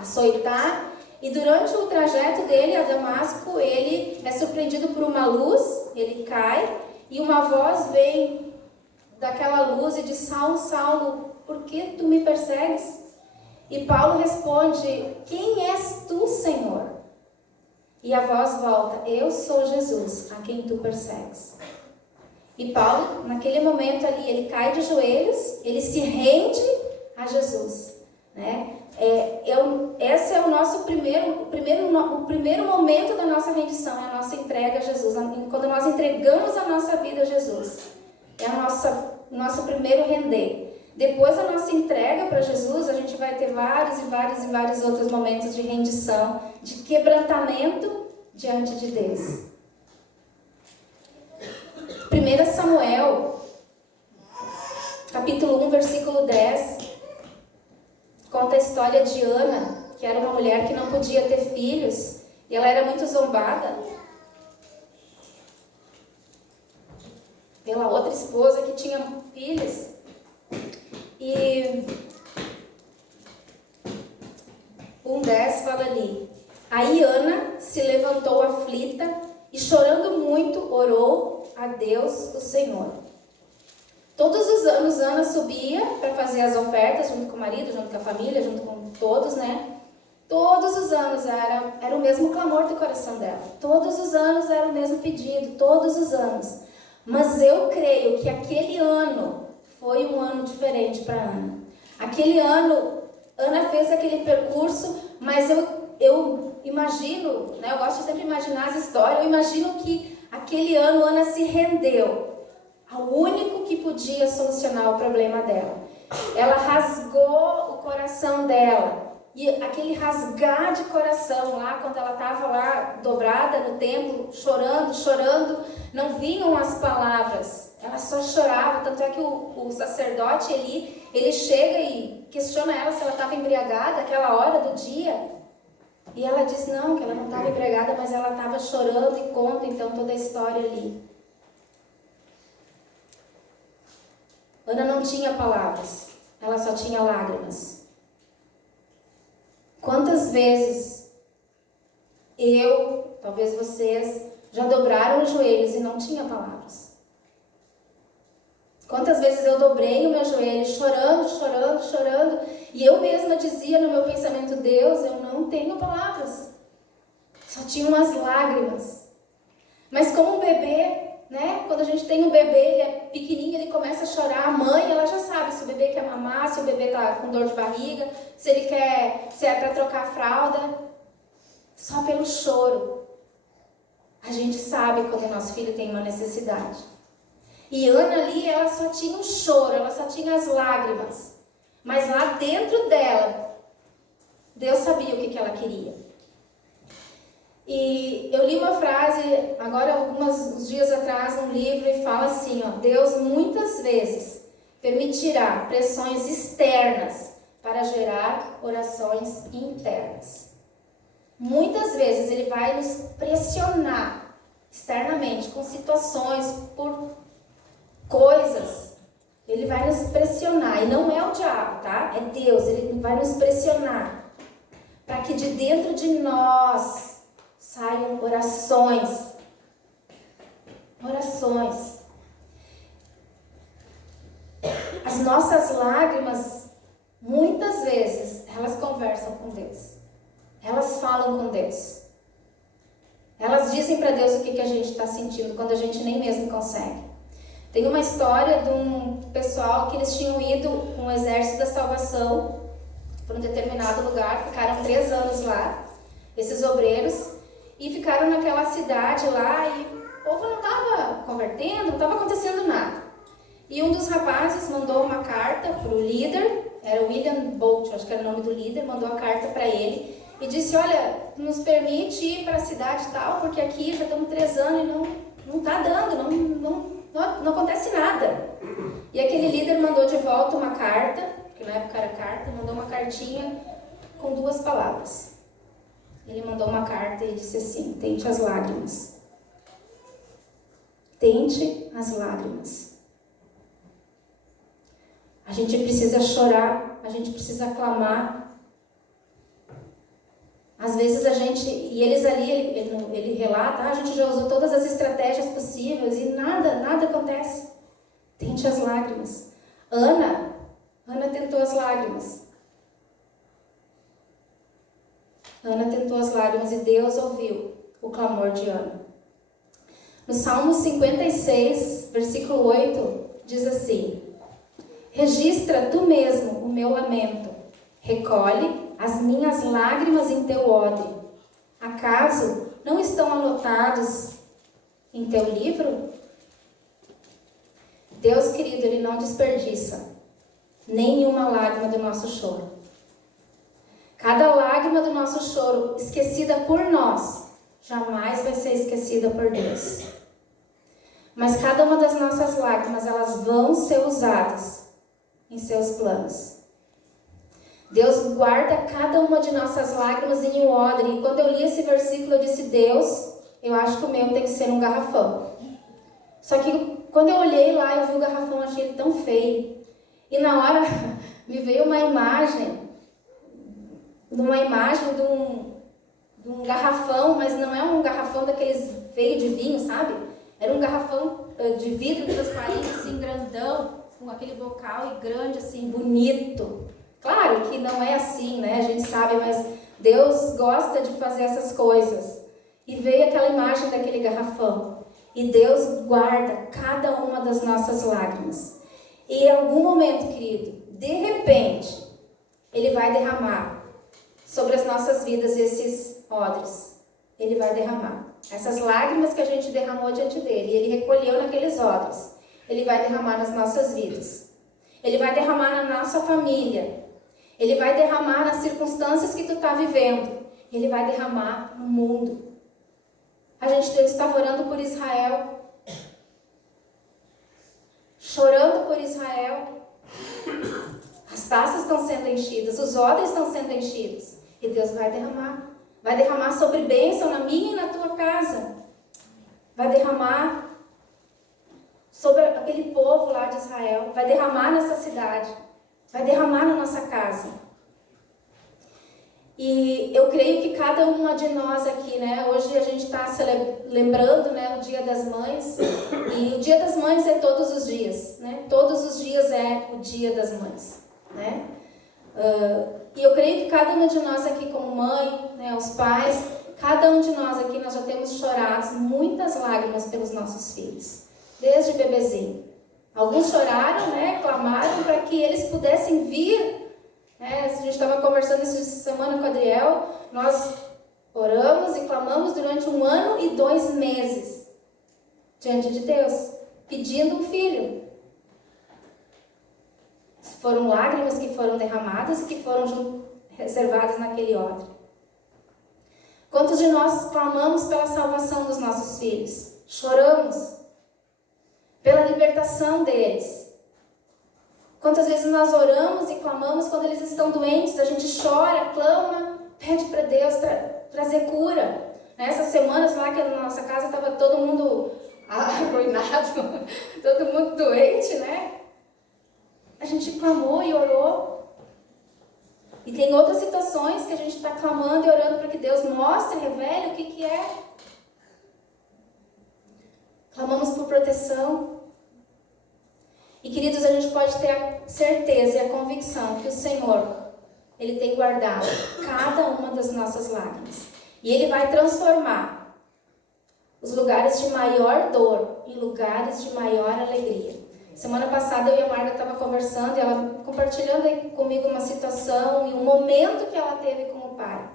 açoitar. E durante o trajeto dele a Damasco, ele é surpreendido por uma luz, ele cai, e uma voz vem daquela luz e diz: Saulo, Saulo, por que tu me persegues? E Paulo responde: quem és tu, Senhor? E a voz volta: eu sou Jesus, a quem tu persegues. E Paulo, naquele momento ali, ele cai de joelhos, ele se rende a Jesus, né? Esse é o nosso o primeiro momento da nossa rendição, é a nossa entrega a Jesus. Quando nós entregamos a nossa vida a Jesus, é o nosso primeiro render. Depois da nossa entrega para Jesus, a gente vai ter vários outros momentos de rendição, de quebrantamento diante de Deus. 1 Samuel, capítulo 1, versículo 10, conta a história de Ana, que era uma mulher que não podia ter filhos, e ela era muito zombada pela outra esposa que tinha filhos. E 1:10 fala ali: aí Ana se levantou aflita e chorando muito orou a Deus, o Senhor. Todos os anos Ana subia para fazer as ofertas junto com o marido, junto com a família, junto com todos, né? Todos os anos era o mesmo clamor do coração dela. Todos os anos era o mesmo pedido, todos os anos. Mas eu creio que aquele ano foi um ano diferente para Ana. Aquele ano, Ana fez aquele percurso, mas eu imagino, né? Eu gosto de sempre imaginar as histórias, eu imagino que aquele ano Ana se rendeu ao único que podia solucionar o problema dela. Ela rasgou o coração dela E aquele rasgar de coração lá, quando ela estava lá dobrada no templo, chorando, chorando, não vinham as palavras, ela só chorava. Tanto é que o sacerdote ele chega e questiona ela se ela estava embriagada aquela hora do dia. E ela diz não, que ela não estava embriagada, mas ela estava chorando, e conta então toda a história ali. Ana não tinha palavras, ela só tinha lágrimas. Quantas vezes talvez vocês, já dobraram os joelhos e não tinha palavras? Quantas vezes eu dobrei o meu joelho, chorando, chorando, chorando, e eu mesma dizia no meu pensamento, Deus, eu não tenho palavras. Só tinha umas lágrimas. Mas como um bebê, né? Quando a gente tem um bebê, ele é pequenininho, ele começa a chorar, a mãe, ela já sabe se o bebê quer mamar, se o bebê tá com dor de barriga, se é para trocar a fralda. Só pelo choro a gente sabe quando o nosso filho tem uma necessidade. E Ana ali, ela só tinha o choro, ela só tinha as lágrimas. Mas lá dentro dela, Deus sabia o que ela queria. E eu li uma frase, agora uns dias atrás, num livro, e fala assim, ó, Deus muitas vezes permitirá pressões externas para gerar orações internas. Muitas vezes Ele vai nos pressionar externamente, com situações, por coisas. Ele vai nos pressionar, e não é o diabo, tá? É Deus, Ele vai nos pressionar, para que de dentro de nós saiam orações. Orações. As nossas lágrimas, muitas vezes, elas conversam com Deus. Elas falam com Deus. Elas dizem para Deus o que a gente está sentindo, quando a gente nem mesmo consegue. Tem uma história de um pessoal que eles tinham ido com o Exército da Salvação para um determinado lugar, ficaram 3 anos lá, esses obreiros, e ficaram naquela cidade lá, e o povo não estava convertendo, não estava acontecendo nada. E um dos rapazes mandou uma carta para o líder, era o William Bolt, acho que era o nome do líder, mandou a carta para ele e disse, olha, nos permite ir para a cidade e tal, porque aqui já estamos 3 anos e não está dando, não acontece nada. E aquele líder mandou de volta uma carta, porque na época era carta, mandou uma cartinha com 2 palavras. Ele mandou uma carta e disse assim, tente as lágrimas. Tente as lágrimas. A gente precisa chorar, a gente precisa clamar. Às vezes e eles ali, ele relata, a gente já usou todas as estratégias possíveis e nada acontece. Tente as lágrimas. Ana tentou as lágrimas. Ana tentou as lágrimas e Deus ouviu o clamor de Ana. No Salmo 56, versículo 8, diz assim, registra tu mesmo o meu lamento, recolhe as minhas lágrimas em teu odre. Acaso não estão anotados em teu livro? Deus, querido, Ele não desperdiça nenhuma lágrima do nosso choro. Cada lágrima do nosso choro, esquecida por nós, jamais vai ser esquecida por Deus. Mas cada uma das nossas lágrimas, elas vão ser usadas em seus planos. Deus guarda cada uma de nossas lágrimas em um odre. E quando eu li esse versículo, eu disse, Deus, eu acho que o meu tem que ser um garrafão. Só que quando eu olhei lá, eu vi o garrafão, achei ele tão feio. E na hora me veio uma imagem de um garrafão, mas não é um garrafão daqueles feios de vinho, sabe? Era um garrafão de vidro transparente, assim, grandão, com aquele bocal e grande, assim, bonito. Claro que não é assim, né? A gente sabe, mas Deus gosta de fazer essas coisas. E veio aquela imagem daquele garrafão. E Deus guarda cada uma das nossas lágrimas. E em algum momento, querido, de repente, Ele vai derramar sobre as nossas vidas esses odres. Ele vai derramar. Essas lágrimas que a gente derramou diante dele, e Ele recolheu naqueles odres, Ele vai derramar nas nossas vidas. Ele vai derramar na nossa família. Ele vai derramar nas circunstâncias que tu está vivendo. Ele vai derramar no mundo. A gente deve estar orando por Israel. Chorando por Israel. As taças estão sendo enchidas, os odres estão sendo enchidos. E Deus vai derramar. Vai derramar sobre bênção na minha e na tua casa. Vai derramar sobre aquele povo lá de Israel. Vai derramar nessa cidade. Vai derramar na nossa casa. E eu creio que cada uma de nós aqui, né? Hoje a gente está lembrando, né, o Dia das Mães. E o Dia das Mães é todos os dias, né? Todos os dias é o Dia das Mães, né? E eu creio que cada uma de nós aqui como mãe, né, os pais, cada um de nós aqui, nós já temos chorado muitas lágrimas pelos nossos filhos, desde bebezinho. Alguns choraram, né, clamaram para que eles pudessem vir, né? A gente estava conversando essa semana com o Adriel, nós oramos e clamamos durante 1 ano e 2 meses diante de Deus, pedindo um filho. Foram lágrimas que foram derramadas e que foram reservadas naquele odre. Quantos de nós clamamos pela salvação dos nossos filhos? Choramos pela libertação deles. Quantas vezes nós oramos e clamamos quando eles estão doentes? A gente chora, clama, pede para Deus trazer cura. Nessas semanas lá que na nossa casa estava todo mundo arruinado, todo mundo doente, né? A gente clamou e orou. E tem outras situações que a gente está clamando e orando para que Deus mostre, revele o que é. Clamamos por proteção. E queridos, a gente pode ter a certeza e a convicção que o Senhor, Ele tem guardado cada uma das nossas lágrimas. E Ele vai transformar os lugares de maior dor em lugares de maior alegria. Semana passada eu e a Marga estavam conversando e ela compartilhando aí comigo uma situação e um momento que ela teve com o pai.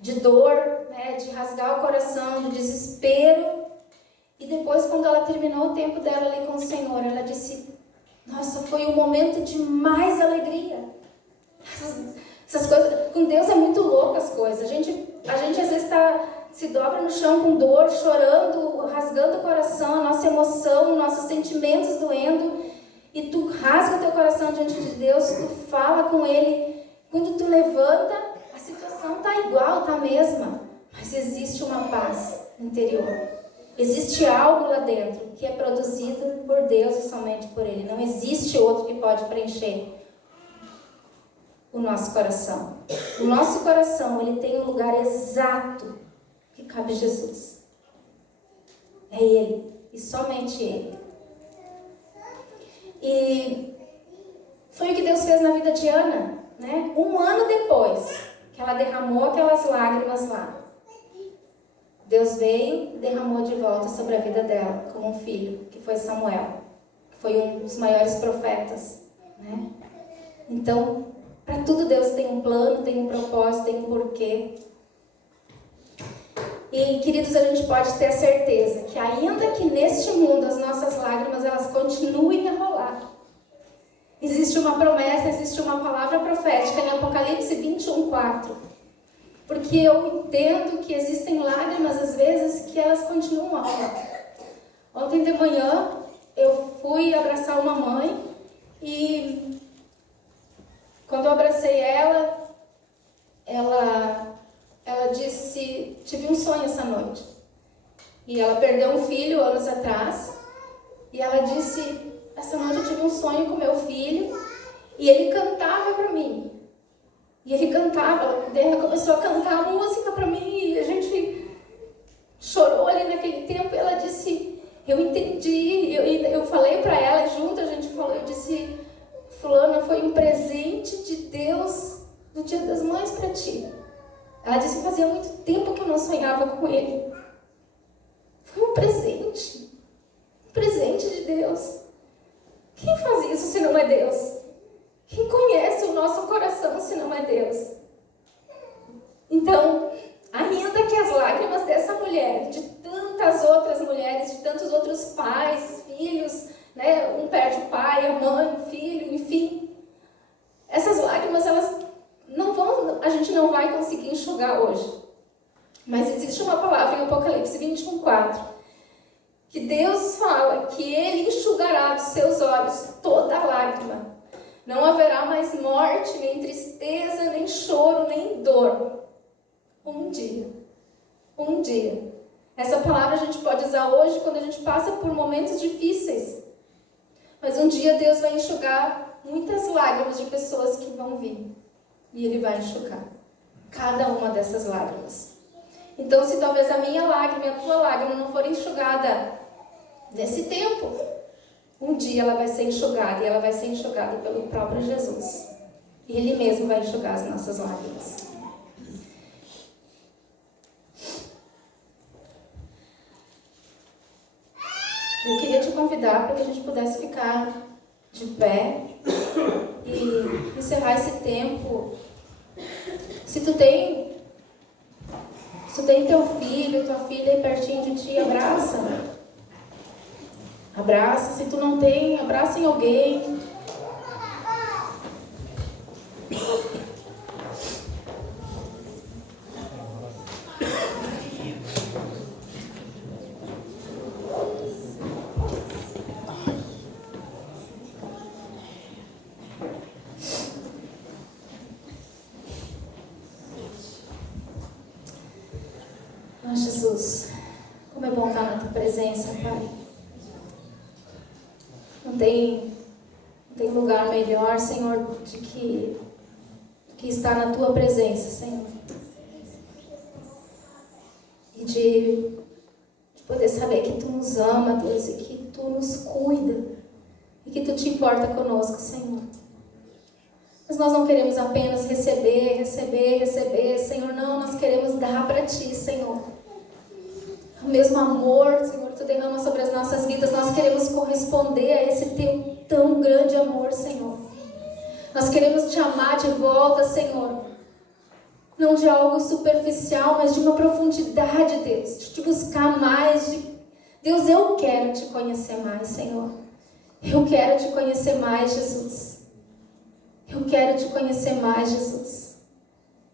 De dor, né, de rasgar o coração, de desespero. E depois, quando ela terminou o tempo dela ali com o Senhor, ela disse: nossa, foi um momento de mais alegria. Essas coisas, com Deus é muito louco as coisas. A gente às vezes se dobra no chão com dor, chorando, rasgando o coração, a nossa emoção, nossos sentimentos doendo. E tu rasga o teu coração diante de Deus, tu fala com Ele. Quando tu levanta, a situação está igual, está a mesma. Mas existe uma paz interior. Existe algo lá dentro que é produzido por Deus e somente por Ele. Não existe outro que pode preencher o nosso coração. O nosso coração, ele tem um lugar exato que cabe Jesus. É Ele e somente Ele. E foi o que Deus fez na vida de Ana, né? 1 ano depois que ela derramou aquelas lágrimas lá, Deus veio e derramou de volta sobre a vida dela, como um filho, que foi Samuel, que foi um dos maiores profetas, né? Então, para tudo Deus tem um plano, tem um propósito, tem um porquê. E, queridos, a gente pode ter a certeza que ainda que neste mundo as nossas lágrimas, elas continuem a rolar. Existe uma promessa, existe uma palavra profética em Apocalipse 21:4. Porque eu entendo que existem lágrimas, às vezes, que elas continuam a rolar. Ontem de manhã, eu fui abraçar uma mãe e quando eu abracei ela disse: tive um sonho essa noite. E ela perdeu um filho anos atrás. E ela disse: essa noite eu tive um sonho com meu filho e ele cantava para mim. E ele cantava, ela começou a cantar música para mim e a gente chorou ali naquele tempo. E ela disse: eu entendi. Eu falei para ela, junto a gente falou, eu disse: fulana, foi um presente de Deus no Dia das Mães para ti. Ela disse que fazia muito tempo que eu não sonhava com ele. Foi um presente de Deus. Quem faz isso se não é Deus? Quem conhece o nosso coração se não é Deus? Então, ainda que as lágrimas dessa mulher, de tantas outras mulheres, de tantos outros pais, filhos, né? Um perde o pai, a mãe, o filho, enfim. Essas lágrimas, elas gente não vai conseguir enxugar hoje. Mas existe uma palavra em Apocalipse 21:4, que Deus fala que Ele enxugará dos seus olhos toda lágrima. Não haverá mais morte, nem tristeza, nem choro, nem dor. Um dia. Essa palavra a gente pode usar hoje quando a gente passa por momentos difíceis. Mas um dia Deus vai enxugar muitas lágrimas de pessoas que vão vir. E Ele vai enxugar cada uma dessas lágrimas. Então, se talvez a minha lágrima e a tua lágrima não for enxugada nesse tempo, um dia ela vai ser enxugada, e ela vai ser enxugada pelo próprio Jesus. E Ele mesmo vai enxugar as nossas lágrimas. Eu queria te convidar para que a gente pudesse ficar de pé e encerrar esse tempo. Se tu tem teu filho, tua filha aí pertinho de ti, abraça. Abraça. Se tu não tem, abraça em alguém. Ah, Jesus, como é bom estar na tua presença, Pai. Não tem lugar melhor, Senhor, do que estar na tua presença, Senhor. E de poder saber que tu nos ama, Deus, e que tu nos cuida, e que tu te importa conosco, Senhor. Mas nós não queremos apenas receber, Senhor, não, nós queremos dar para ti, Senhor. O mesmo amor, Senhor, tu derrama sobre as nossas vidas, nós queremos corresponder a esse teu tão grande amor, Senhor. Nós queremos te amar de volta, Senhor. Não de algo superficial, mas de uma profundidade, Deus, de te buscar mais. Deus, eu quero te conhecer mais, Senhor. Eu quero te conhecer mais, Jesus. Eu quero te conhecer mais, Jesus.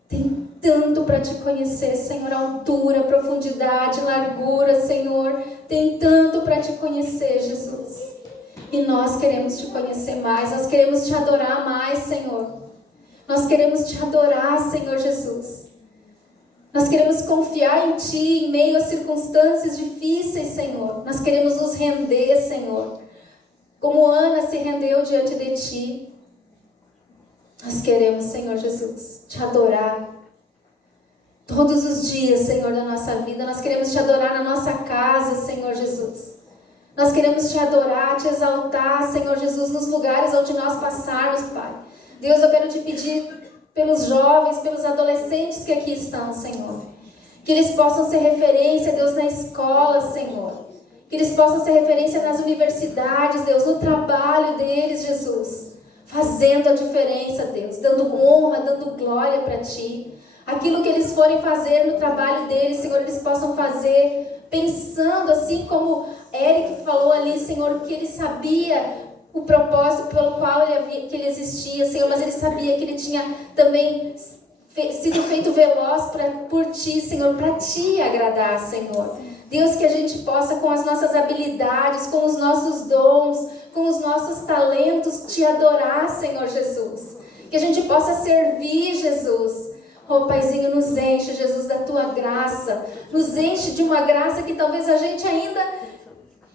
Tem tanto para te conhecer, Senhor, altura, profundidade, largura, Senhor. Tem tanto para te conhecer, Jesus. E nós queremos te conhecer mais, nós queremos te adorar mais, Senhor. Nós queremos te adorar, Senhor Jesus. Nós queremos confiar em ti em meio a circunstâncias difíceis, Senhor. Nós queremos nos render, Senhor. Como Ana se rendeu diante de ti. Nós queremos, Senhor Jesus, te adorar todos os dias, Senhor, da nossa vida. Nós queremos te adorar na nossa casa, Senhor Jesus. Nós queremos te adorar, te exaltar, Senhor Jesus, nos lugares onde nós passarmos, Pai. Deus, eu quero te pedir pelos jovens, pelos adolescentes que aqui estão, Senhor. Que eles possam ser referência, Deus, na escola, Senhor. Que eles possam ser referência nas universidades, Deus, no trabalho deles, Jesus. Fazendo a diferença, Deus, dando honra, dando glória para ti. Aquilo que eles forem fazer no trabalho deles, Senhor, eles possam fazer pensando assim como Eric falou ali, Senhor, que ele sabia o propósito pelo qual que ele existia, Senhor, mas ele sabia que ele tinha também sido feito veloz por ti, Senhor, para te agradar, Senhor. Deus, que a gente possa, com as nossas habilidades, com os nossos dons, com os nossos talentos, te adorar, Senhor Jesus. Que a gente possa servir, Jesus. Oh, Paizinho, nos enche, Jesus, da tua graça. Nos enche de uma graça que talvez a gente ainda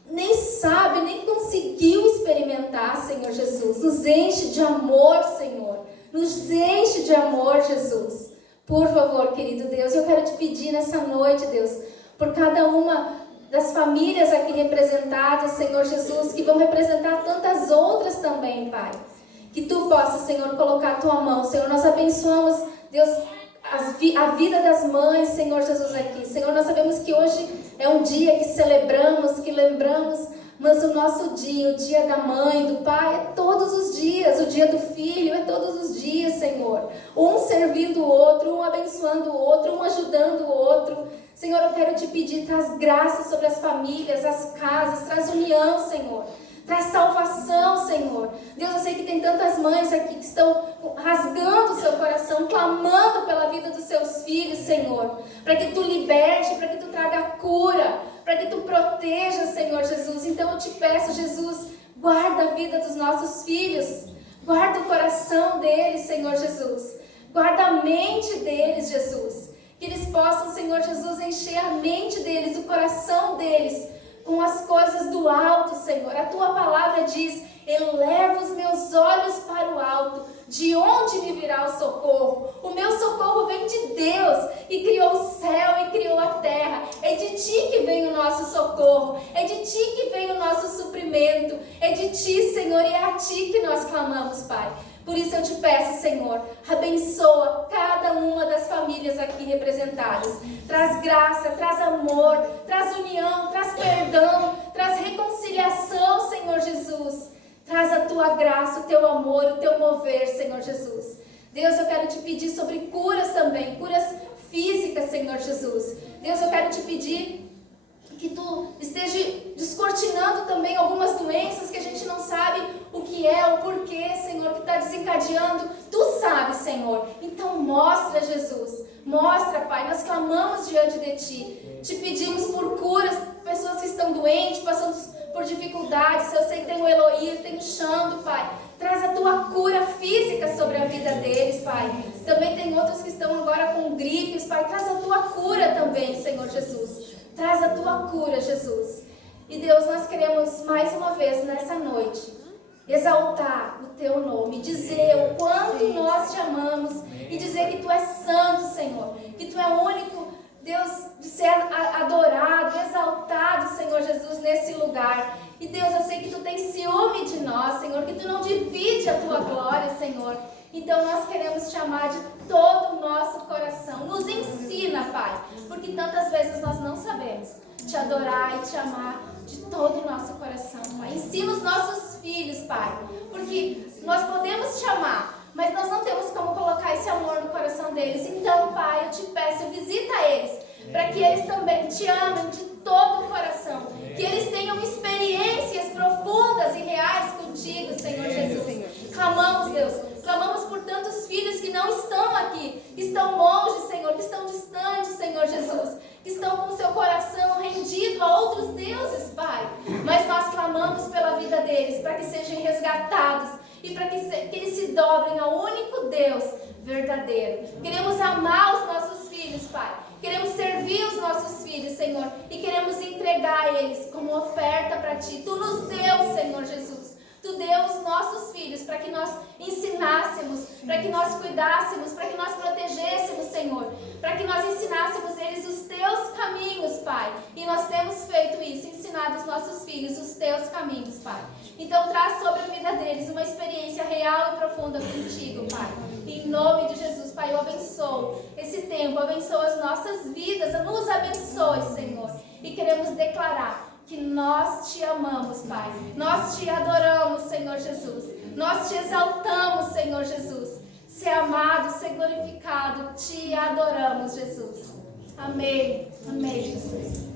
nem sabe, nem conseguiu experimentar, Senhor Jesus. Nos enche de amor, Senhor. Nos enche de amor, Jesus. Por favor, querido Deus, eu quero te pedir nessa noite, Deus, por cada uma das famílias aqui representadas, Senhor Jesus, que vão representar tantas outras também, Pai. Que tu possas, Senhor, colocar a tua mão, Senhor. Nós abençoamos, Deus, a vida das mães, Senhor Jesus, aqui. Senhor, nós sabemos que hoje é um dia que celebramos, que lembramos, mas o nosso dia, o dia da mãe, do pai, é todos os dias. O dia do filho é todos os dias, Senhor. Um servindo o outro, um abençoando o outro, um ajudando o outro. Senhor, eu quero te pedir, traz graça sobre as famílias, as casas, traz união, Senhor. Traz salvação, Senhor. Deus, eu sei que tem tantas mães aqui que estão rasgando o seu coração coração, clamando pela vida dos seus filhos, Senhor, para que Tu liberte, para que Tu traga cura, para que Tu proteja, Senhor Jesus. Então eu te peço, Jesus, guarda a vida dos nossos filhos, guarda o coração deles, Senhor Jesus, guarda a mente deles, Jesus, que eles possam, Senhor Jesus, encher a mente deles, o coração deles, com as coisas do alto, Senhor. A Tua palavra diz: eleva os meus olhos para o alto, de onde me virá o socorro? O meu socorro vem de Deus, que criou o céu e criou a terra. É de Ti que vem o nosso socorro, é de Ti que vem o nosso suprimento, é de Ti, Senhor, e é a Ti que nós clamamos, Pai. Por isso eu te peço, Senhor, abençoa cada uma das famílias aqui representadas. Traz graça, traz amor, traz união, traz perdão, traz reconciliação, Senhor Jesus. Traz a Tua graça, o Teu amor, o Teu mover, Senhor Jesus. Deus, eu quero te pedir sobre curas também, curas físicas, Senhor Jesus. Deus, eu quero te pedir que Tu esteja descortinando também algumas doenças que a gente não sabe o que é, o porquê, Senhor, que está desencadeando. Tu sabes, Senhor. Então mostra, Jesus. Mostra, Pai. Nós clamamos diante de Ti. Te pedimos por curas, pessoas que estão doentes, passando por dificuldades. Eu sei que tem o Eloí, tem o Xando, Pai. Traz a Tua cura física sobre a vida deles, Pai. Também tem outros que estão agora com gripes, Pai. Traz a Tua cura também, Senhor Jesus. Traz a Tua cura, Jesus. E Deus, nós queremos mais uma vez nessa noite exaltar o Teu nome, dizer o quanto nós Te amamos e dizer que Tu és santo, Senhor, que Tu é o único Deus de ser adorado, exaltado, Senhor Jesus, nesse lugar. E Deus, eu sei que Tu tens ciúme de nós, Senhor, que Tu não divide a Tua glória, Senhor. Então nós queremos Te amar de todo o nosso coração. Nos ensina, Pai, porque tantas vezes nós não sabemos Te adorar e Te amar de todo o nosso coração, Pai. Ensina os nossos filhos, Pai, porque nós podemos Te amar, mas nós não temos como colocar esse amor no coração deles. Então, Pai, eu Te peço, visita eles, para que eles também Te amem de todo o coração, que eles tenham experiências profundas e reais contigo, Senhor Jesus. Clamamos, Deus, clamamos por tantos filhos que não estão aqui, que estão longe, Senhor, que estão distantes, Senhor Jesus, que estão com o seu coração rendido a outros deuses, Pai. Mas nós clamamos pela vida deles, para que sejam resgatados e para que eles se dobrem ao único Deus verdadeiro. Queremos amar os nossos filhos, Pai. Queremos servir os nossos filhos, Senhor, e queremos entregar eles como oferta para Ti. Tu nos deu, Senhor Jesus. Tu deu os nossos filhos para que nós ensinássemos, para que nós cuidássemos, para que nós protegêssemos, Senhor, para que nós ensinássemos eles os Teus caminhos, Pai. E nós temos feito isso, ensinado os nossos filhos os Teus caminhos, Pai. Então traz sobre a vida deles uma experiência real e profunda contigo, Pai. Em nome de Jesus, Pai, eu abençoo esse tempo, abençoa as nossas vidas, nos abençoe, Senhor. E queremos declarar que nós Te amamos, Pai. Nós Te adoramos, Senhor Jesus. Nós Te exaltamos, Senhor Jesus. Ser amado, ser glorificado, Te adoramos, Jesus. Amém. Amém, Jesus.